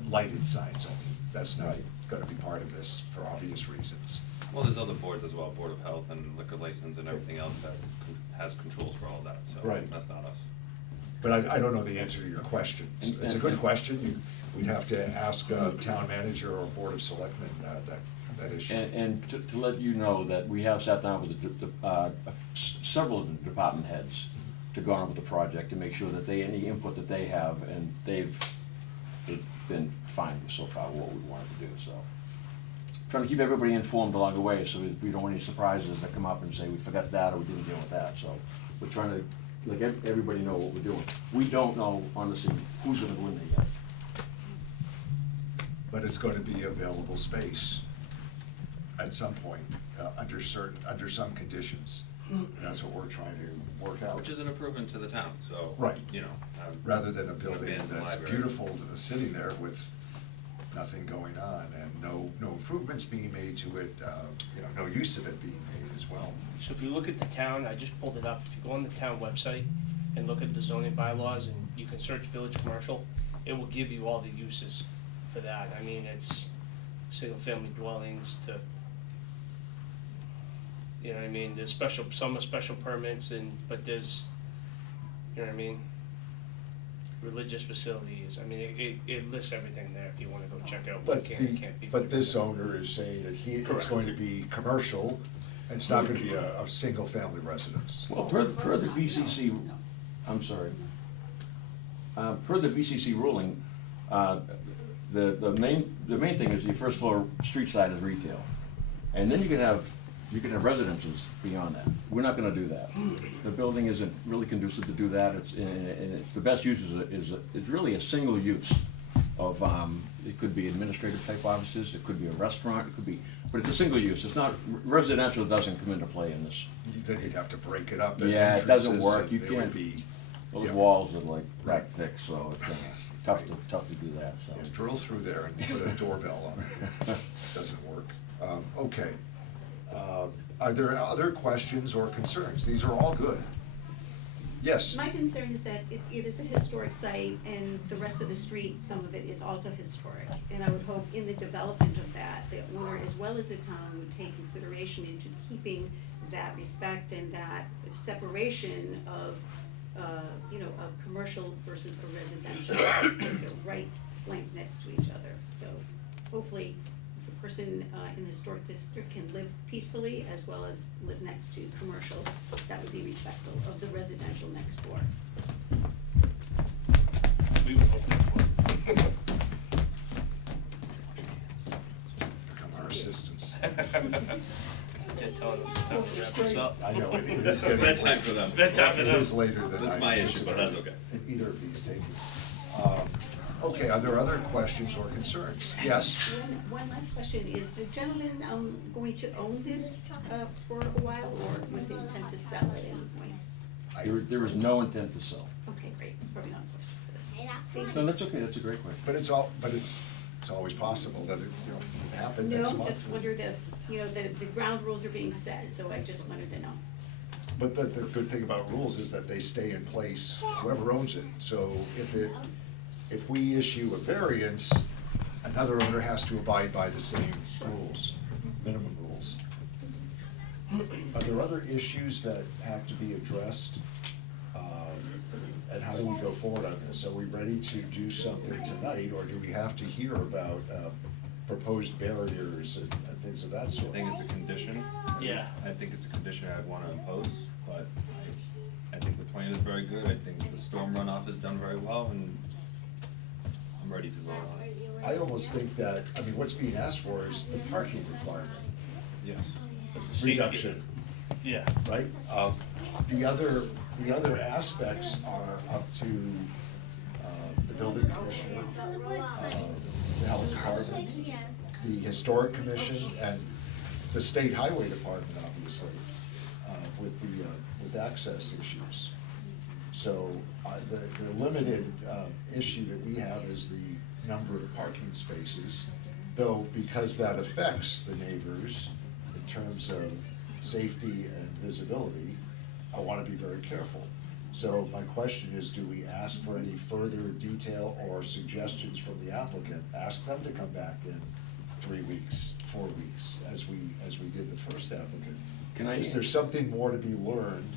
Lighted signs only, that's not gonna be part of this for obvious reasons. Well, there's other boards as well, Board of Health and liquor license and everything else that has controls for all that, so Right. that's not us. But I don't know the answer to your question. It's a good question. We'd have to ask town manager or board of selectmen that issue. And to let you know that we have sat down with several of the department heads to go on over the project, to make sure that any input that they have, and they've been fine so far with what we wanted to do, so. Trying to keep everybody informed along the way, so we don't want any surprises that come up and say we forgot that or we didn't deal with that, so we're trying to, like, everybody know what we're doing. We don't know, honestly, who's gonna go in there yet. But it's gonna be available space at some point, under some conditions. That's what we're trying to work out. Which is an improvement to the town, so. Right. You know. Rather than a building abandoned that's library. beautiful, sitting there with nothing going on and no improvements being made to it, no use of it being made as well. So if you look at the town, I just pulled it up, if you go on the town website and look at the zoning bylaws and you can search village commercial, it will give you all the uses for that. I mean, it's single-family dwellings to, you know what I mean, there's some are special permits but there's, you know what I mean? Religious facilities, I mean, it lists everything there if you wanna go check out what can't be. But this owner is saying that it's Correct. going to be commercial, and it's not gonna be a single-family residence. Well, per the VCC, I'm sorry. Per the VCC ruling, the main thing is your first floor street side is retail. And then you can have residences beyond that. We're not gonna do that. The building isn't really conducive to do that. The best use is really a single use of, it could be administrative type offices, it could be a restaurant, it could be, but it's a single use. It's not, residential doesn't come into play in this. Then you'd have to break it up. at Yeah, it doesn't entrances, work. and You it would can't- be- Those yeah. walls are like Right. that thick, so it's tough to do that, so. Yeah, drill through there and put a doorbell on it. Doesn't work. Okay. Are there other questions or concerns? These are all good. Yes? My concern is that it is a historic site, and the rest of the street, some of it is also historic. And I would hope in the development of that, the owner as well as the town would take consideration into keeping that respect and that separation of, of commercial versus a residential. They're right slant next to each other, so hopefully the person in the historic district can live peacefully as well as live next to commercial. That would be respectful of the residential next door. We would hope that would. Become our assistants. They're telling us it's time to wrap this up. I know, it is It's getting. bedtime for them. It's bedtime for It them. is later than That's I my issue, but that's anticipated okay. in either of these takings. Okay, are there other questions or concerns? Yes? One last question, is the gentleman going to own this for a while, or with the intent to sell at any point? There is no intent to sell. Okay, great, it's probably not a question for this. Thank No, you. that's okay, that's a great question. But it's always possible that it, could happen No, next month. just wondered if, the ground rules are being set, so I just wanted to know. But the good thing about rules is that they stay in place, whoever owns it. So if we issue a variance, another owner has to abide by the same rules, minimum rules. Are there other issues that have to be addressed? And how do we go forward on this? Are we ready to do something tonight, or do we have to hear about proposed barriers and things of that I sort? think it's a condition. Yeah. I think it's a condition I'd wanna impose, but I think the plan is very good. I think the storm runoff is done very well, and I'm ready to vote on it. I almost think that, what's being asked for is the parking requirement. Yes. It's a safety- Reduction, Yeah. right? The other aspects are up to the building commissioner, the health department, the historic commission, and the state highway department, obviously, with access issues. So the limited issue that we have is the number of parking spaces, though because that affects the neighbors in terms of safety and visibility, I want to be very careful. So my question is, do we ask for any further detail or suggestions from the applicant? Ask them to come back in 3 weeks, 4 weeks, as we did the first applicant. Is there something more to be learned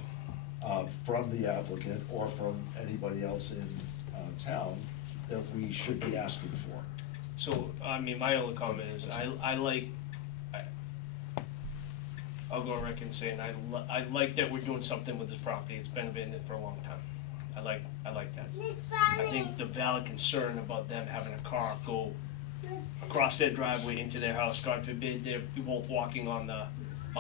from the applicant or from anybody else in town that we should be asking for? So, my only comment is, I'll go on record and saying, I like that we're doing something with this property, it's been abandoned for a long time. I like that. I think the valid concern about them having a car go across their driveway into their house, God forbid, they're both walking on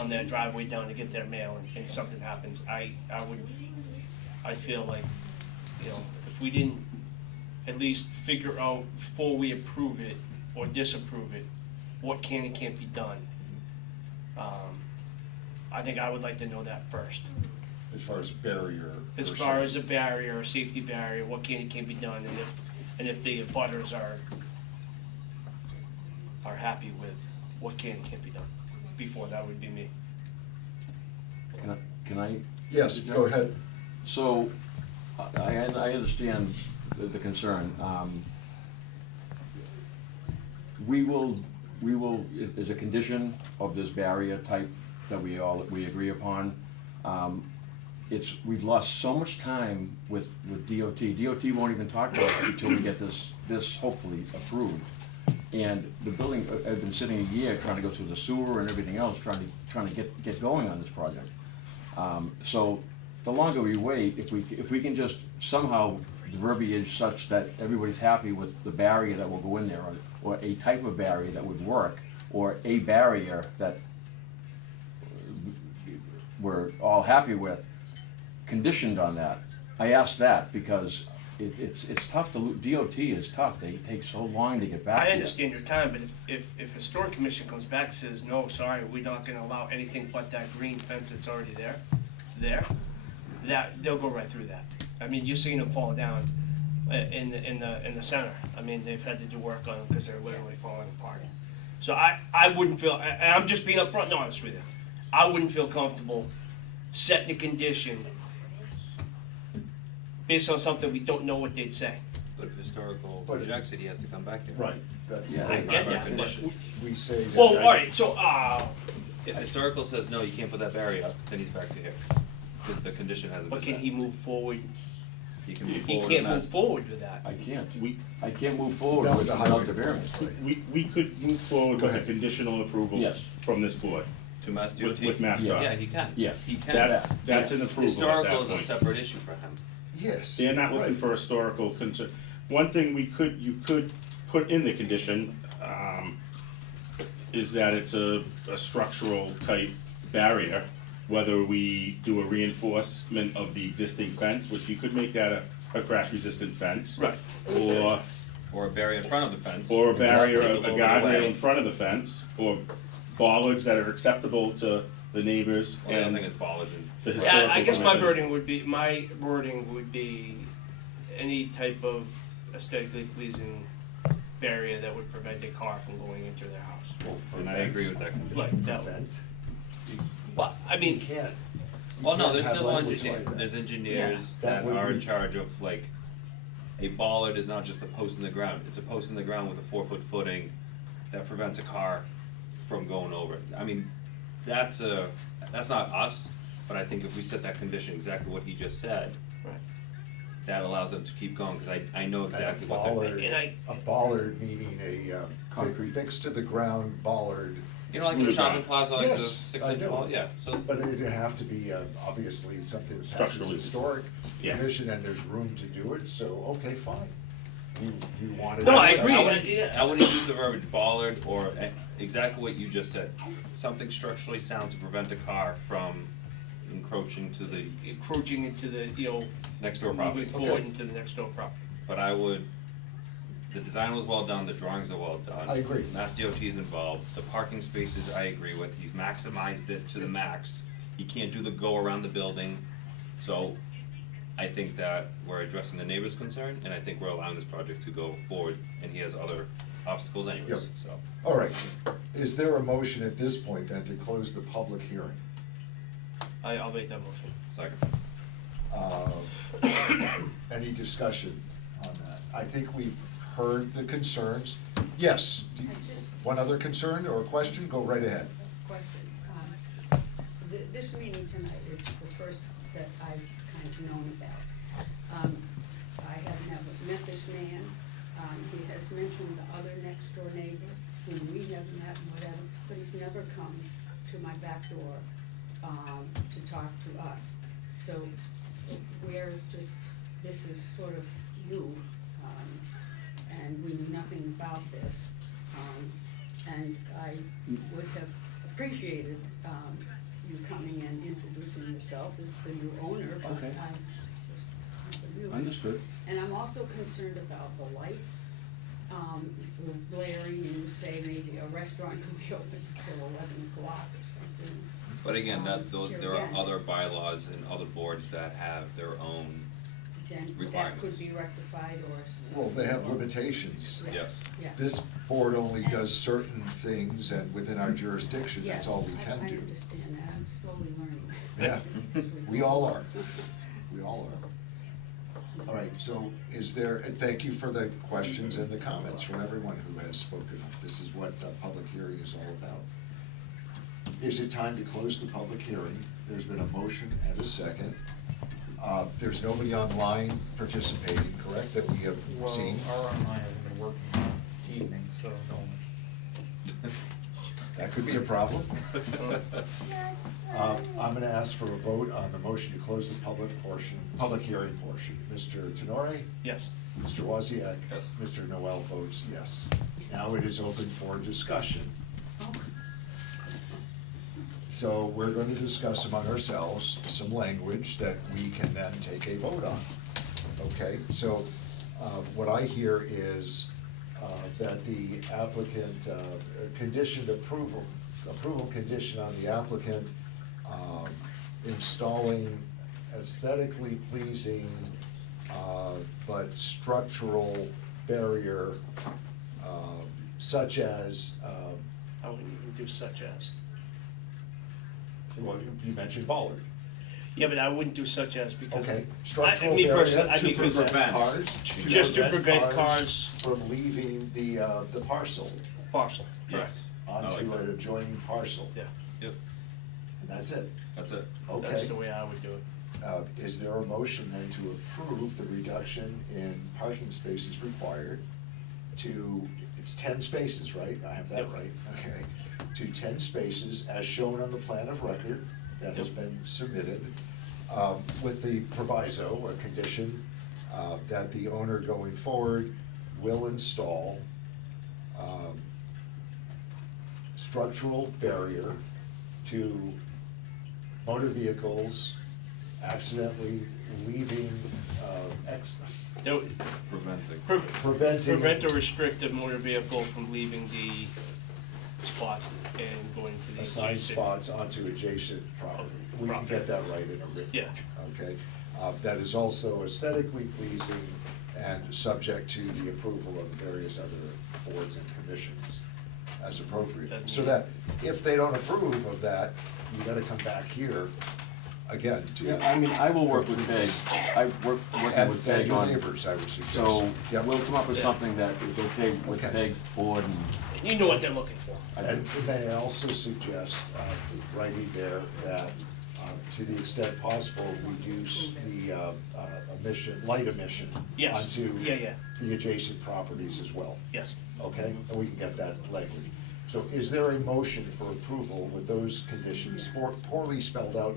their driveway down to get their mail and something happens, I would I feel like, you know, if we didn't at least figure out before we approve it or disapprove it, what can and can't be done. I think I would like to know that first. As far as barrier. As per far se. as a barrier, a safety barrier, what can and can't be done, and if the abutters are happy with what can and can't be done. Before, that would be me. Can I? Yes, go ahead. So, I understand the concern. We will, as a condition of this barrier type that we agree upon, we've lost so much time with DOT. DOT won't even talk to us until we get this hopefully approved. And the building, I've been sitting a year trying to go through the sewer and everything else, trying to get going on this project. So the longer we wait, if we can just somehow the verbiage such that everybody's happy with the barrier that will go in there, or a type of barrier that would work, or a barrier that we're all happy with, conditioned on that. I ask that because it's tough to, DOT is tough, they take so long to get back to I you. understand your time, but if Historic Commission comes back and says, no, sorry, we're not gonna allow anything but that green fence that's already there, that, they'll go right through that. I mean, you're seeing them fall down in the center. I mean, they've had to do work on them because they're literally falling apart. So I wouldn't feel, and I'm just being upfront and honest with you, I wouldn't feel comfortable setting a condition based on something we don't know what they'd say. But if historical But- rejects it, he has to come back here. Right, that's. Yeah. I That's get not our that, condition. We say that. Well, alright, so, If historical says, no, you can't put that barrier up, then he's back to here. Because the condition hasn't been but can met. he move forward? He can move He forward can't and move ask- forward with that. I can't We, move forward No, with the without highway the variance. department. we could move forward Go with a ahead. conditional approval Yes. from this board, To Mass DOT. with MassDOT. Yeah, he can. Yes. He can. That's an approval at Historical that is a point. separate issue for him. Yes. They're not looking right. for historical concern. One thing you could put in the condition, is that it's a structural type barrier, whether we do a reinforcement of the existing fence, which you could make that a crash resistant fence. Right. Or a barrier in front of the fence. Or a barrier, Take a little bit guardrail away. in front of the fence, or bollards that are acceptable to the neighbors Well, the other and thing is bollards and. the Yeah, historical I guess my commission. wording would be any type of aesthetically pleasing barrier that would prevent a car from going into their house. And I agree with that condition. Like that, Prevent. but, I You mean, can't. Well, no, can't there's have civil language engineers, like that. there's engineers Yeah. that That would are in be- charge of, like, a bollard is not just a post in the ground, it's a post in the ground with a 4-foot footing that prevents a car from going over it. I mean, that's not us, but I think if we set that condition exactly what he just said, right. that allows them to keep going, cause I know exactly A what they're. bollard, And I- a bollard meaning a, Concrete. fixed to the ground bollard. You know, like in a shopping plaza, like the Yes, 6-inch I wall, know. yeah, so. But it'd have to be, obviously something that passes Structurally. historic Yes. commission and there's room to do it, so, okay, fine. You wanted. No, I to- agree. I wouldn't, Yeah. I wouldn't use the verbiage bollard or exactly what you just said. Something structurally sound to prevent a car from encroaching to the Encroaching into the, next door property. moving forward into the next door property. But the design was well done, the drawings are well done. I agree. Mass DOT is involved, the parking spaces I agree with, he's maximized it to the max. He can't do the go around the building, so I think that we're addressing the neighbor's concern, and I think we're allowing this project to go forward, and he has other obstacles anyways, Yep. so. All right, is there a motion at this point then to close the public hearing? I'll make that motion. Second. Any discussion on that? I think we've heard the concerns. Yes, do you- one other concern or question, go right ahead. Question. This meeting tonight is the first that I've kind of known about. I have never met this man. He has mentioned the other next door neighbor, whom we never met and whatever, but he's never come to my back door to talk to us. So we're just, this is sort of new, and we knew nothing about this. And I would have appreciated you coming and introducing yourself as the new owner, but Okay. I just review it. Understood. And I'm also concerned about the lights, blaring, and you say maybe a restaurant can be open until 11 o'clock or something. But again, Here there are again. other bylaws and other boards that have their own, Then that requirements. could be rectified or something. Well, they have limitations. Yeah. yes. Yeah. This board only does certain things, and within our jurisdiction, that's all we can I do. understand that, I'm slowly learning. Yeah, we all are. We all are. All right, so is there, and thank you for the questions and the comments from everyone who has spoken. This is what the public hearing is all about. Is it time to close the public hearing? There's been a motion and a second. There's nobody online participating, correct, that we have seen? Well, our online hasn't been working all evening, so no. That could be a problem. I'm gonna ask for a vote on the motion to close the public hearing portion. Mr. Tenore? Yes. Mr. Wozniak? Yes. Mr. Noel votes yes. Now it is open for discussion. So we're going to discuss among ourselves some language that we can then take a vote on. Okay, so what I hear is that the applicant, conditioned approval condition on the applicant installing aesthetically pleasing but structural barrier such as, I wouldn't even do such as. well, you mentioned bollard. Yeah, but I wouldn't do such as because. Okay, I structural me barrier personally, I to mean, 'cause prevent cars. Just to prevent cars. From leaving the parcel Parcel. Yes. I like onto that. an adjoining parcel. Yeah, Yep, And that's it. that's it. that's the Okay. way I would do it. Is there a motion then to approve the reduction in parking spaces required to, it's 10 spaces, right? I have that Yep. right, okay. To 10 spaces as shown on the plan of record that has Yep. been submitted, with the proviso or condition that the owner going forward will install structural barrier to motor vehicles accidentally leaving, That would Preventing. preventing. Prevent or restrict a motor vehicle from leaving the spots and going to the Assigned adjacent. spots onto adjacent property. We can get that right in a written. Yeah. Okay, that is also aesthetically pleasing and subject to the approval of various other boards and commissions as appropriate. As So needed. that if they don't approve of that, you gotta come back here again to. Yeah, I mean, I will work with Peg. Working And, with and Peg your on. neighbors, I would suggest. So, Yep. we'll come up with Yeah. something that is okay with Okay. Peg's board and. You know what they're looking for. And may I also suggest, writing there that, to the extent possible, reduce the light emission Yes. onto Yeah. the adjacent properties as well. Yes. Okay, and we can get that language. So is there a motion for approval with those conditions poorly spelled out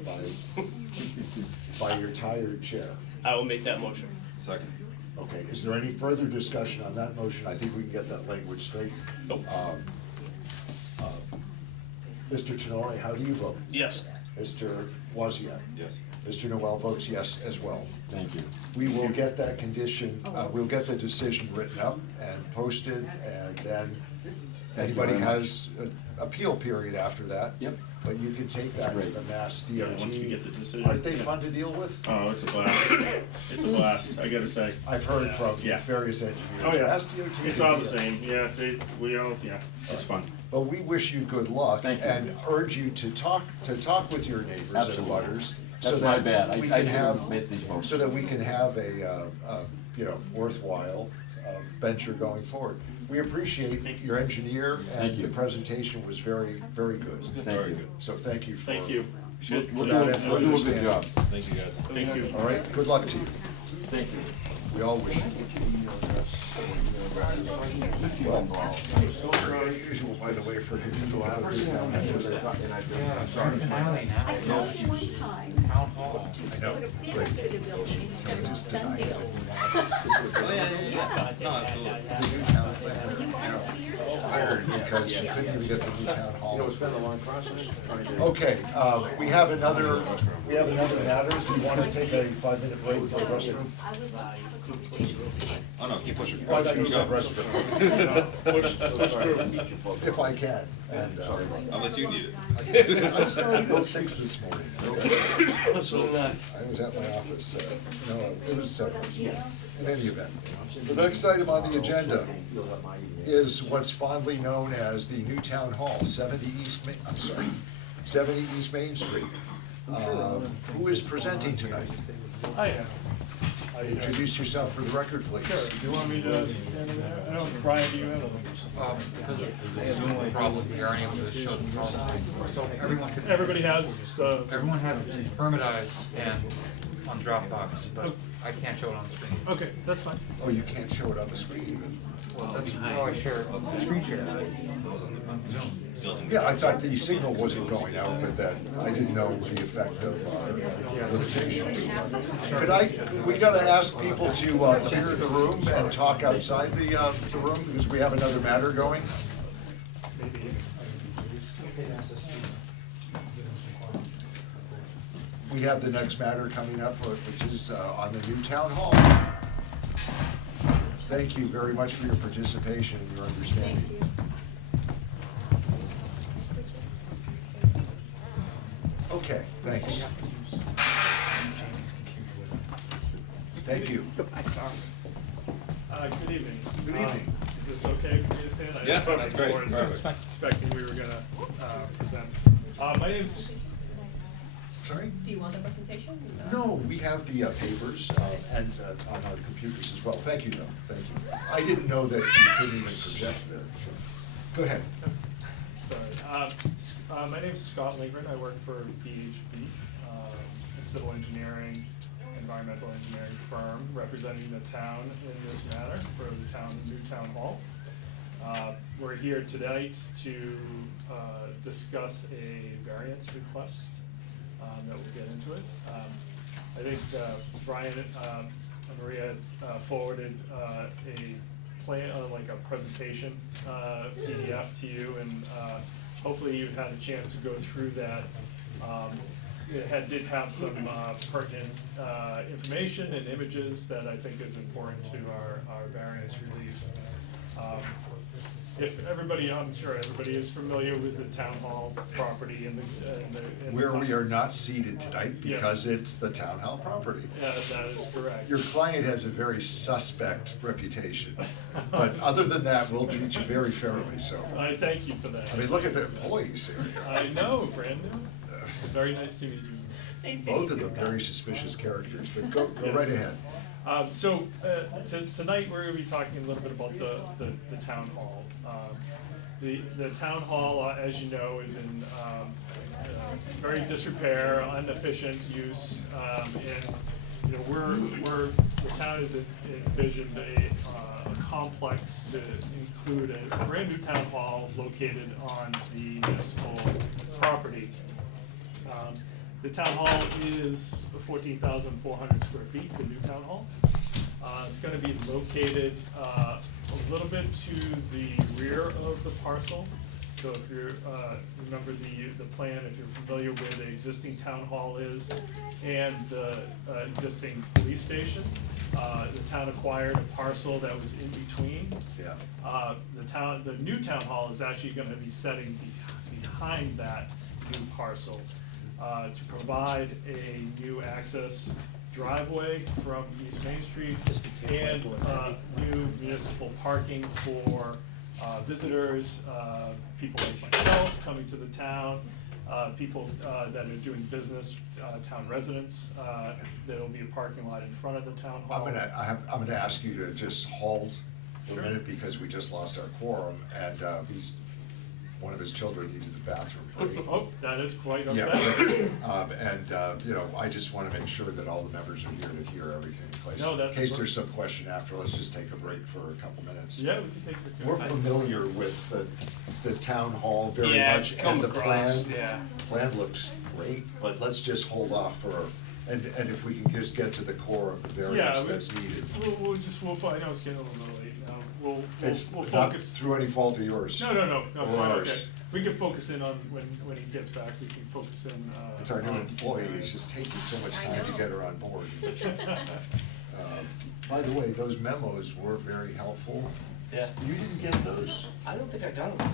by your tired chair? I will make that motion. Second. Okay, is there any further discussion on that motion? I think we can get that language straight. Nope. Mr. Tenore, how do you vote? Yes. Mr. Wozniak? Yes. Mr. Noel votes yes as well. Thank you. We will get that condition, we'll get the decision written up and posted, and then anybody has an appeal period after that. Yep. But you can take that to Great. the Mass DOT. Yeah, once we get the decision. Aren't they fun to deal with? Oh, it's a blast. It's a blast, I gotta say. I've heard from Yeah. various engineers. Oh, yeah. Mass DOT. It's all the same, yeah, it's fun. But we wish you good luck Thank you. and urge you to talk with your neighbors and Absolutely. butters. so That's my that bad. we I can should have- have made these votes. So that we can have a, worthwhile venture going forward. We appreciate your engineer, Thank and you. the presentation was very, very good. Thank you. So thank you for. Thank you. We'll for do that we'll do a good understanding. job. Thank you, guys. Thank you. All right, good luck to you. Thank you. We all wish you. Well, it's not very unusual, by the way, for him to go out of this town. I'm sorry. Finale now. I know at one time, Town hall. I know, put a bid but for the building, and said it was just done denied deal. it. Oh, yeah. No, absolutely. When you bought it 2 years ago, tired because she couldn't even get the new town hall. You know, it's been a long process trying to. Okay, we have another matter. Do you wanna take a 5-minute break for the restroom? I would love to have a conversation with you. Oh, no, keep pushing. Well, I thought you said Push through. If I can, and, Unless you need it. I started at 6 this morning. So, I was at my office, no, it was 7 this morning, in any event. The next item on the agenda is what's fondly known as the new town hall, 70 East Main Street. Who is presenting tonight? I am. Introduce yourself for the record, please. Sure, do you want me to stand in there? I don't, Brian, do you have a? Because of the Zoom problem, we aren't able to show the PowerPoint. So Everybody has the. everyone has it permitized and on Dropbox, but I can't show it on the screen. Okay, that's fine. Oh, you can't show it on the screen even? That's how I share, screen share on Zoom. Yeah, I thought the signal wasn't going out, but that, I didn't know the effect of limitations. We gotta ask people to clear the room and talk outside the room, because we have another matter going. We have the next matter coming up, which is on the new town hall. Thank you very much for your participation and your understanding. Thank you. Okay, thanks. Thank you. Good evening. Good evening. Is this okay for me to stand? Yeah, that's great. I was expecting we were gonna present. My name's, Sorry? Do you want the presentation? No, we have the papers and on our computers as well. Thank you, though, thank you. I didn't know that you couldn't even project there, so. Go ahead. sorry. My name's Scott Lingren. I work for BHB, a civil engineering, environmental engineering firm representing the town in this matter for the new town hall. We're here tonight to discuss a variance request that we'll get into it. I think Brian and Maria forwarded a plan, like a presentation PDF to you, and hopefully you've had a chance to go through that. It did have some pertinent information and images that I think is important to our variance relief. If everybody, I'm sure everybody is familiar with the town hall property and the. Where we are not seated tonight because it's the town hall property. Yeah, that is correct. Your client has a very suspect reputation, but other than that, we'll treat you very fairly, so. I thank you for that. I mean, look at the employees here. I know, Brandon. Very nice to meet you. Nice to meet Both of you, them Scott. very suspicious characters, but go Yes. right ahead. Tonight, we're gonna be talking a little bit about the town hall. The town hall, as you know, is in, very disrepair, inefficient use, and, you know, the town has envisioned a complex to include a brand new town hall located on the municipal property. The town hall is 14,400 square feet, the new town hall. It's gonna be located a little bit to the rear of the parcel. So if you're, remember the plan, if you're familiar where the existing town hall is and the existing police station, the town acquired a parcel that was in between. Yeah. The new town hall is actually gonna be setting behind that new parcel to provide a new access driveway from East Main Street and new municipal parking for visitors, people like myself coming to the town, people that are doing business, town residents. There'll be a parking lot in front of the town hall. I'm gonna ask you to just hold for Sure. a minute because we just lost our quorum and one of his children needed the bathroom break. Oh, that is quite okay. Yeah, you know, I just wanna make sure that all the members are here to hear everything in place. No, that's In case great. there's some question after, let's just take a break for a couple minutes. Yeah, we can take the. We're familiar with the town hall very Yeah, much, it's come and the across, plan. yeah. Plan looks great, but let's just hold off and if we can just get to the core of the variance that's needed. We'll find, I know it's getting a little late now. we'll It's we'll not focus. through any fault of yours. No, Or okay. ours. We can focus in on, when he gets back, we can focus in, It's our new on- employee, it's just taking so much I time to know. get her on board. By the way, those memos were very helpful. Yeah. You didn't get those? I don't think I got them.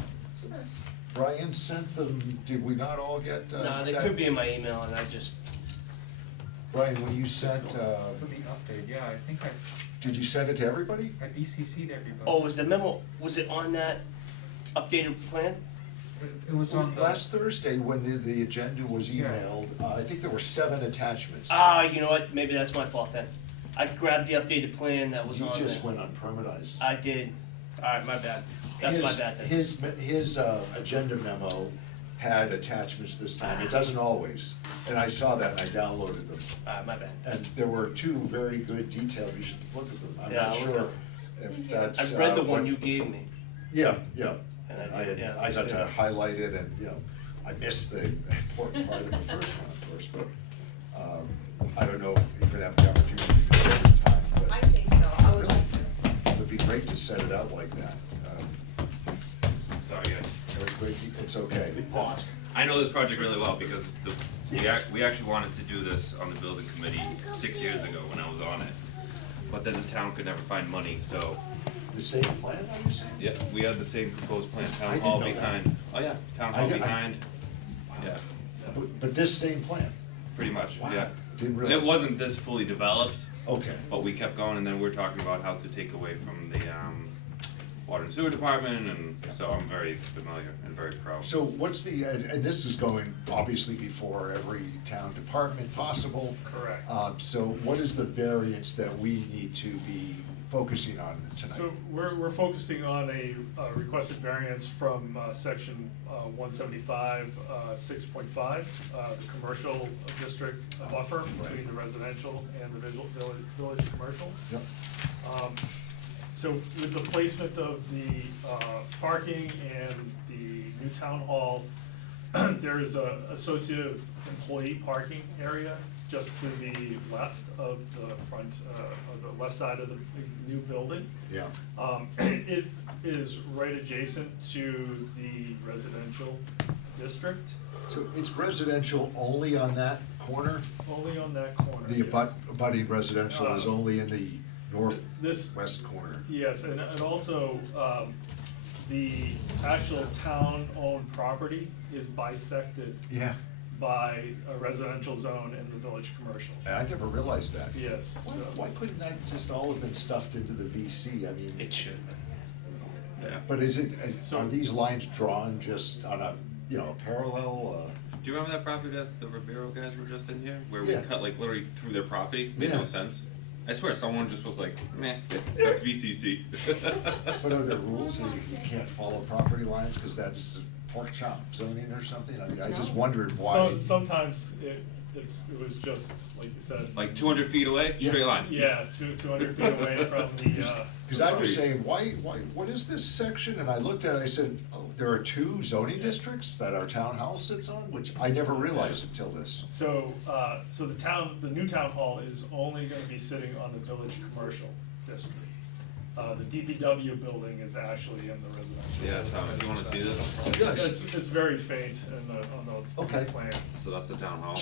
Brian sent them, did we not all get? No, they that? could be in my email and I just, Brian, when you sent, For the update, yeah, I think did you send it to everybody? I BCC'd everybody. oh, was the memo, was it on that updated plan? It was on the. Last Thursday, when the agenda was Yeah. emailed, I think there were 7 attachments. Ah, you know what, maybe that's my fault then. I grabbed the updated plan that was You on there. just went unpermanized. I did. Alright, my bad. That's my bad then. His agenda memo had attachments this time, it doesn't always, and I saw that and I downloaded them. Alright, my bad. And there were 2 very good detailed, you should look at them, I'm Yeah, not I'll look sure at if that's. I read the what- one you gave me. Yeah, yeah, And and I did, yeah, I got that's to good. highlight it and, you know, I missed the important part of the first one, of course, but, I don't know if you're gonna have the opportunity to do it every time, but. I think so, I would Really? like to. It would be great to set it out like that. Sorry, guys. It's okay. Paused. I know this project really well because we actually wanted to do this on the building committee 6 years ago when I was on it. But then the town could never find money, so, The same plan, are you saying? yeah, we had the same proposed plan, I town didn't hall know that. behind. Oh, yeah, town I hall did- I- behind, yeah, But this same plan? pretty much, Wow, yeah. didn't realize. It wasn't this fully developed, Okay. but we kept going, and then we were talking about how to take away from the, water and sewer department, and so I'm very familiar and very pro. So what's the, and this is going obviously before every town department possible. Correct. So what is the variance that we need to be focusing on tonight? So we're focusing on a requested variance from section 175, 6.5, the commercial district buffer between the residential and the village commercial. Yep. So with the placement of the parking and the new town hall, there is a associative employee parking area just to the left of the front, of the left side of the new building. Yeah. It is right adjacent to the residential district, So it's residential only on that corner? only on that corner. The yes. abutting residential is only in the This- northwest corner? Yes, and also, the actual town-owned property is bisected Yeah. by a residential zone and the village commercial. I never realized that. Yes, Why, so- why couldn't that just all have been stuffed into the VC? I mean. It should have been. Yeah. But is it, So- are these lines drawn just on a, you know, a parallel, Do you remember that property that the Ribeiro guys were just in here? Where we Yeah. cut like literally through their property? Made Yeah. no sense. I swear someone just was like, meh, that's VCC. But are there rules that you can't follow property lines because that's pork chop zoning or something? I mean, I just No. wondered why. Sometimes it was just, like you said. Like 200 feet away, Yeah. straight line. Yeah, 200 feet away from the, Because I was saying, why, what is this section? And I looked at it, I said, oh, there are 2 zoning districts that our townhouse sits on, which I never realized until this. So, so the new town hall is only gonna be sitting on the village commercial district. The DPW building is actually in the residential. Yeah, Tom, if you wanna see this. It's very faint on the Okay. plan. So that's the town hall.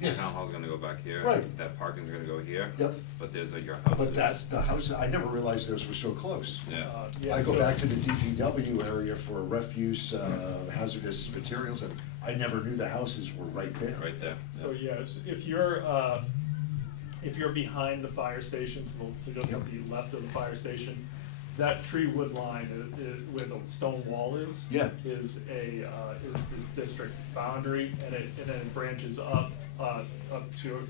Yeah. The town hall's gonna go back here. Right. That parking's gonna go here. Yep. But there's your house. But that's the house, I never realized those were so close. Yeah. Yeah, I go so- back to the DPW area for refuse, hazardous materials, and I never knew the houses were right there. Right there. So, yes, if you're behind the fire station, to just Yep. the left of the fire station, that tree wood line where the stone wall is. Yeah. Is the district boundary, and then it branches up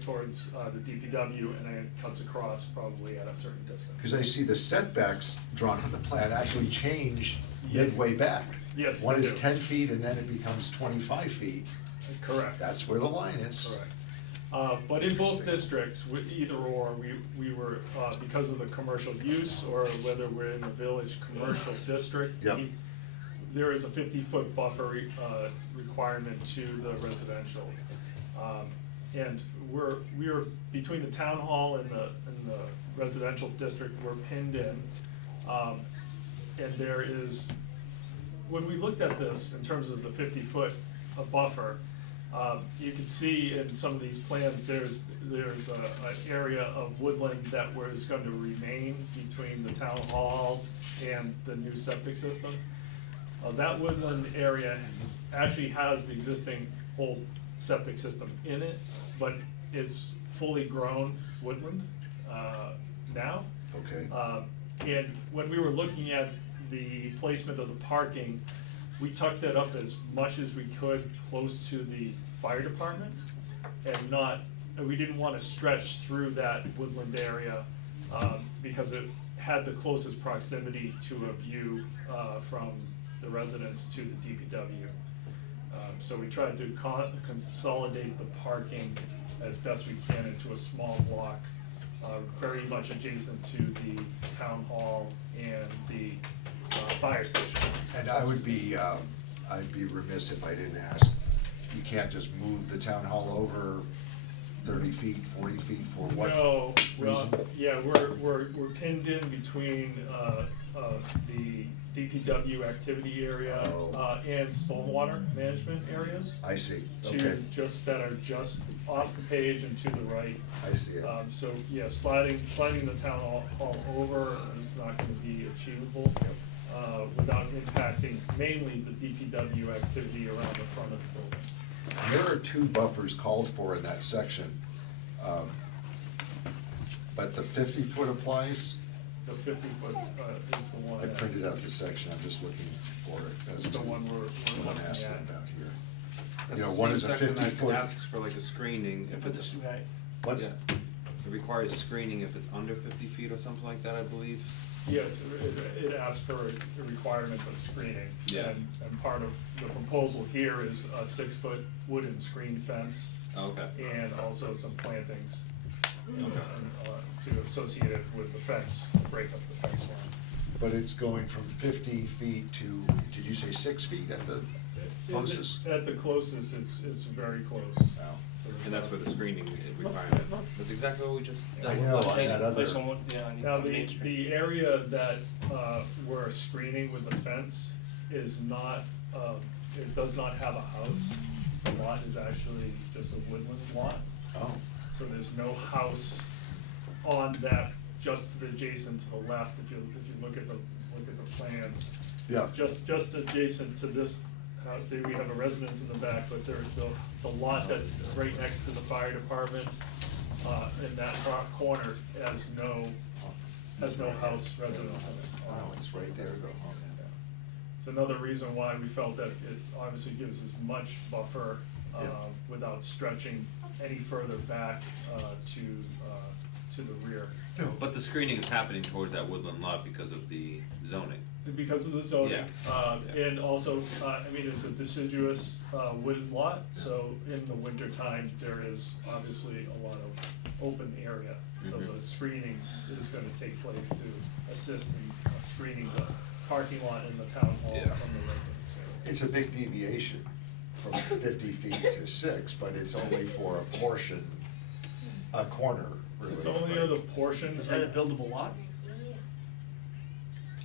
towards the DPW, and then it cuts across probably at a certain distance. Because I see the setbacks drawn on the plan actually change Yes. midway back. Yes, One they is do. 10 feet and then it becomes 25 feet. Correct. That's where the line is. Correct. But in both districts, either or, we were, because of the commercial use, or whether we're in the village commercial district. Yep. There is a 50-foot buffer, requirement to the residential. And we are, between the town hall and the residential district, we're pinned in. And there is, when we looked at this in terms of the 50-foot buffer, you can see in some of these plans, there's an area of woodland that was going to remain between the town hall and the new septic system. That woodland area actually has the existing old septic system in it, but it's fully grown woodland now. Okay. And when we were looking at the placement of the parking, we tucked it up as much as we could close to the fire department and we didn't want to stretch through that woodland area because it had the closest proximity to a view from the residence to the DPW. So we tried to consolidate the parking as best we can into a small block, very much adjacent to the town hall and the fire station. And I'd be remiss if I didn't ask, you can't just move the town hall over 30 feet, 40 feet for what No, reason? well, yeah, we're pinned in between, the DPW activity area, Oh. And stormwater management areas. I see, To okay, that are just off the page and to the right. I see it. So, yeah, sliding the town hall over is not gonna be achievable, without impacting mainly the DPW activity around the front of the building. And there are 2 buffers called for in that section. But the 50-foot applies? The 50-foot, is the one I that. printed out the section, I'm just looking for it. That's The one we're the one looking asking at. about here. That's You know, the one same is a section that 50-foot. asks for like a screening if it's, Right. What's, yeah. It requires screening if it's under 50 feet or something like that, I believe. Yes, it asks for a requirement of screening. Yeah. And part of the proposal here is a 6-foot wooden screen fence Oh, okay. and also some plantings to associate it with the fence, to break up the fence line. but it's going from 50 feet to, did you say 6 feet at the closest? At the closest, it's very close. Wow. So And that's where the screening requirement, that's exactly what we just. I know, on Any that other, place on, on Now, Main Street. the area that, we're screening with the fence is not, it does not have a house. The lot is actually just a woodland lot, oh, so there's no house on that, just adjacent to the left, if you look at the plans. yeah, Just adjacent to this, we have a residence in the back, but there's the lot that's right next to the fire department, in that corner has no house residence in it. wow, it's right there though, huh? It's another reason why we felt that it obviously gives as much buffer, Yeah. without stretching any further back, to the rear. No, But the screening is happening towards that woodland lot because of the zoning. Because of the zoning, Yeah. and also, I mean, it's a deciduous, wooded lot, so in the winter time, there is obviously a lot of open area. So Mhm. the screening is gonna take place to assist in screening the parking lot in the town hall Yeah. from the residents. it's a big deviation from 50 feet to 6, but it's only for a portion, a corner, really. It's only right? the portion. Is that a buildable lot?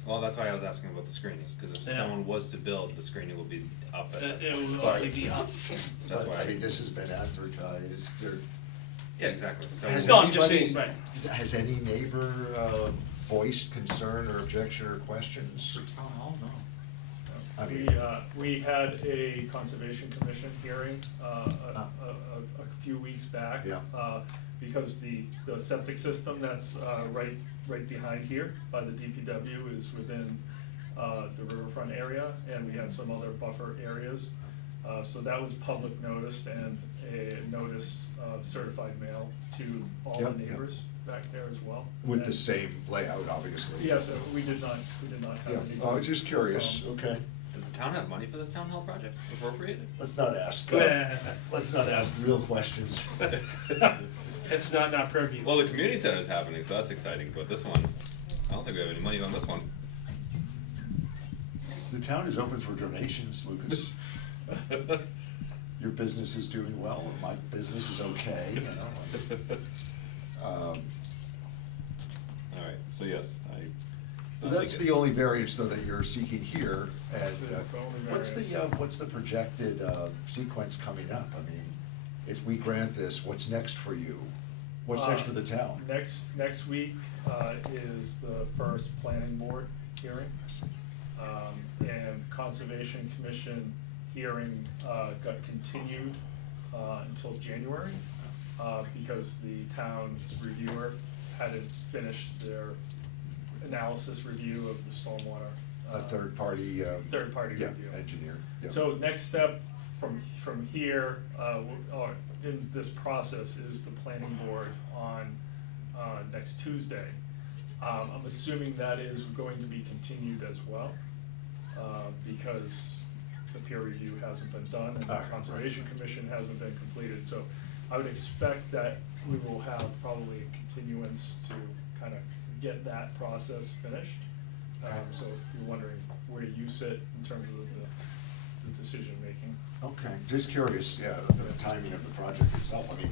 Well, that's why I was asking about the screening, because if Yeah. someone was to build, the screening will be up at. It will Right. only be up. That's But, why. I mean, this has been advertised, there, Yeah, exactly. So has No, I'm just anybody, saying, right. has any neighbor voiced concern or objection or questions? Town hall, no. I mean, We had a conservation commission hearing, Ah. a few weeks back. Yeah. Because the septic system that's, right behind here by the DPW is within, the riverfront area, and we had some other buffer areas. So that was public noticed and a notice of certified mail to all Yep, the yep. neighbors back there as well. with the And- same layout, obviously. Yes, we did not have Yeah, any. I was just curious, okay. Does the town have money for this town hall project appropriated? Let's not ask, let's not ask real questions. It's not our purview. Well, the community center is happening, so that's exciting, but this one, I don't think we have any money on this one. The town is open for donations, Lucas. Your business is doing well, my business is okay, you know. Alright, so yes, That's the only variance though that you're seeking here, and That's the only what's the projected sequence coming up? I mean, if we grant this, what's next for you? What's next for the town? Next week, is the first planning board hearing. And Conservation Commission hearing, got continued, until January, because the town's reviewer hadn't finished their analysis review of the stormwater. A third-party. Third-party Yeah, review. engineer, yeah. So next step from here, or in this process, is the planning board on, next Tuesday. I'm assuming that is going to be continued as well, because the peer review hasn't been done and the Right. Conservation Commission hasn't been completed, so I would expect that we will have probably a continuance to kind of get that process finished. So if you're wondering where you sit in terms of the decision-making. Okay, just curious, yeah, the timing of the project itself. I mean,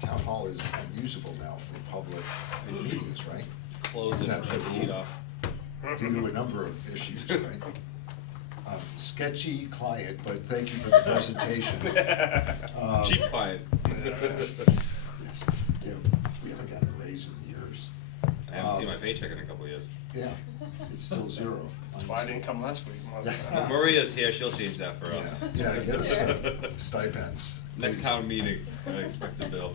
town hall is unusable now for public meetings, right? Close Is it, that shut the heat off. Due to a number of issues, right? Sketchy client, but thank you for the presentation. Cheap client. Yeah, we haven't gotten a raise in years. I haven't seen my paycheck in a couple of years. Yeah, it's still zero. That's why I didn't come last week. When Maria's here, she'll change that for us. Yeah, get us stipends. Next please. town meeting, I expect the bill.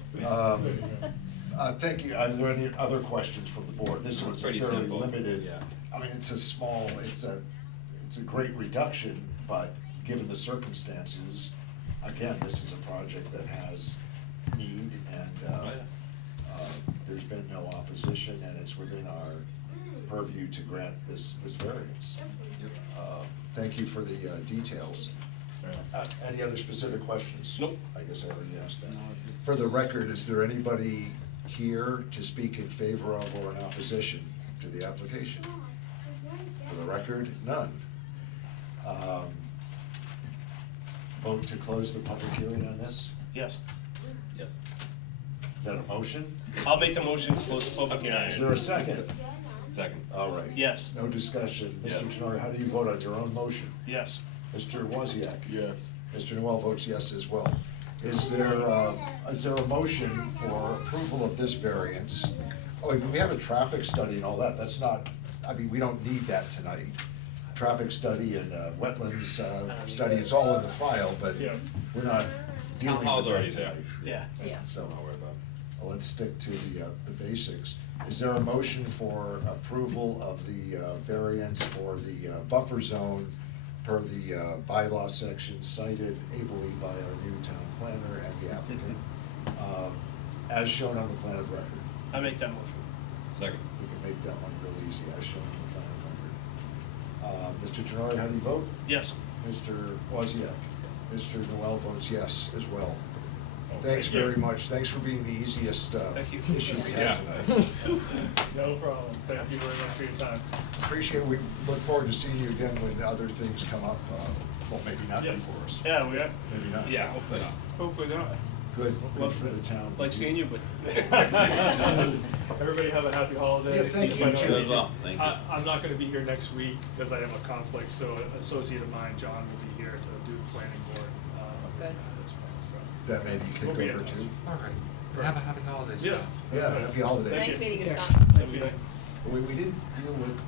Thank you. Are there any other questions from the board? This was a Pretty fairly simple, limited. yeah. I mean, it's a great reduction, but given the circumstances, again, this is a project that has need and, Oh, there's been no opposition and it's within our purview to grant this variance. Yep. Thank you for the details. Any other specific questions? Nope. I guess I already asked that. For the record, is there anybody here to speak in favor of or in opposition to the application? For the record, none. Vote to close the public hearing on this? Yes. Yes. Is that a motion? I'll make the motion to close the public hearing. Is there a second? Second. All right. Yes. No discussion. Mr. Yes. Tenori, how do you vote on your own motion? Yes. Mr. Wozniak? Yes. Mr. Noel votes yes as well. Is there a motion for approval of this variance? Oh, we have a traffic study and all that, that's not, I mean, we don't need that tonight. Traffic study and wetlands study, it's all in the file, but Yeah. we're not dealing with hall's that already tonight. Yeah. Yeah. So, Don't worry about it. let's stick to the basics. Is there a motion for approval of the variance for the buffer zone per the bylaw section cited ably by our new town planner and the applicant, as shown on the plan of record? I make that motion. Second. We can make that one real easy, as shown on the plan of record. Mr. Tenori, how do you vote? Yes. Mr. Wozniak? Mr. Noel votes yes as well. Okay, Thanks yeah. very much. Thanks for being the easiest Thank you. issue we Yeah. had tonight. No problem. Thank you very much for your time. Appreciate it. We look forward to seeing you again when other things come up. Well, maybe not Yeah. before us. Yeah, we are. Maybe not. Yeah, hopefully not. Hopefully not. Good, good for the town. Like seeing you, but. Everybody have a happy holiday. Yeah, thank you. If I don't You meet as well. Thank you. I'm not gonna be here next week because I have a conflict, so an associate of mine, John, will be here to do the planning board. Good. This way, so. That may be kicked We'll be in over touch. too. All right. Have a happy holidays. Yes. Yeah, happy holiday. Nice meeting you, Yeah. Scott. Have a good night. We didn't deal with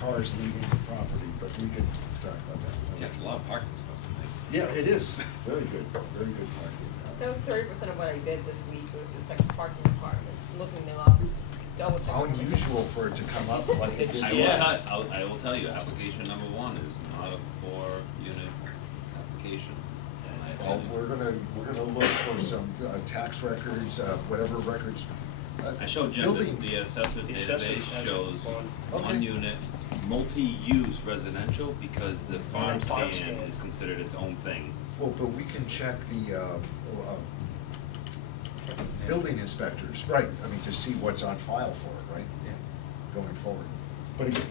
cars leaving the property, but we could talk about that. Yeah, a lot of parking stuff tonight. Yeah, it is. Very good, very good parking. That was 30% of what I did this week, was just like parking requirements, looking them up, double checking. How unusual for it to come up like it did. I will tell you, application number 1 is not a 4-unit application. And I Well, said, we're gonna look for some tax records, whatever records. I showed Jim Building- that the assessor's The assessors database has shows Okay. 1 unit, multi-use residential, because the farm farm stand stand. is considered its own thing. Well, but we can check the building inspectors, right, I mean, to see what's on file for it, right? Yeah. Going forward. But again,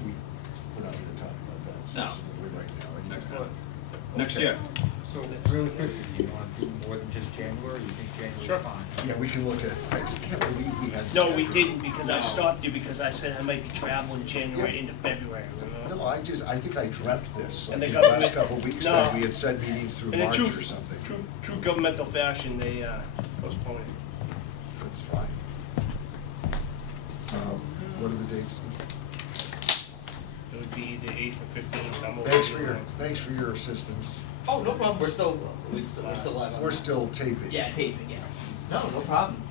we're not gonna talk about that No. sensitively right now. Next anyway. one. Next Okay. year. So really quickly, do you wanna do more than just January, you think January's Sure. fine? Yeah, we can look at, I just can't believe we hadn't. No, we scheduled- didn't, because I stopped you because I said I might be traveling January into February, remember? No, I think I dreamt this, And like the the last government- couple of weeks, No. that we had said meetings through And in March true, or something. true governmental fashion, they postponed it. That's fine. What are the dates? It would be the 8th or 15th, I'm over. Thanks for your assistance. Oh, no problem, we're still live on. We're still taping. Yeah, taping, yeah. No problem.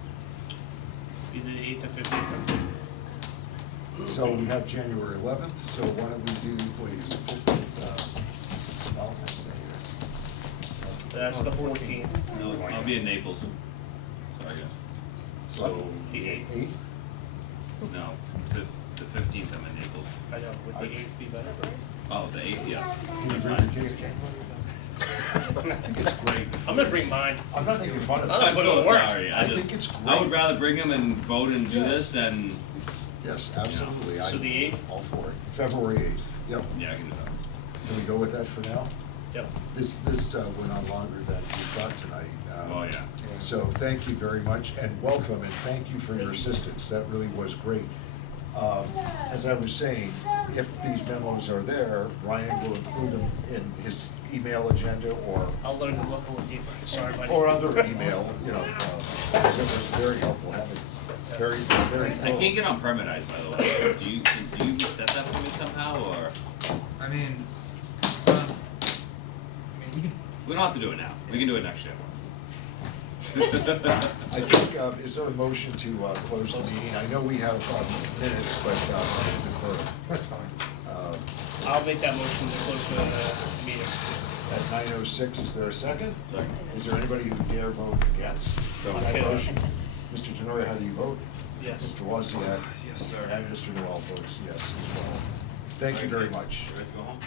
Either the 8th or 15th. So we have January 11th, so why don't we do, wait, is it 15th? That's the 14th. No, I'll be in Naples. Sorry, guys. So, The 8th. 8th? No, the 15th I'm in Naples. I know, would the 8th be better? Oh, the 8th, yes. Can you bring your cake? I think it's great. I'm gonna bring mine. I'm not making fun of it. I'm put it so to work. sorry, I think it's I would great. rather bring them and vote and do Yes. this than, Yes, absolutely. So the 8th? All for it. February 8th, yep. yeah, I can do that. Can we go with that for now? Yep. This went on longer than we thought tonight. Oh, yeah. So thank you very much and welcome and thank you for your assistance. That really was great. As I was saying, if these memos are there, Brian will include them in his email agenda or I'll learn to look a little deeper, sorry, buddy. or other email, you know, because it was very helpful having, very, very. I can't get on permit by the way. Do you set that for me somehow, or? I mean, we can, We don't have to do it now. We can do it next year. I think, is there a motion to close the meeting? I know we have minutes, but I'll defer. that's fine. I'll make that motion to close the meeting. At 9:06, is there a second? Second. Is there anybody who dare vote against that Okay. motion? Mr. Tenorio, how do you vote? Yes. Mr. Wozniak? Yes, sir. And Mr. Noel votes yes as well. Thank you very much. You ready to go home?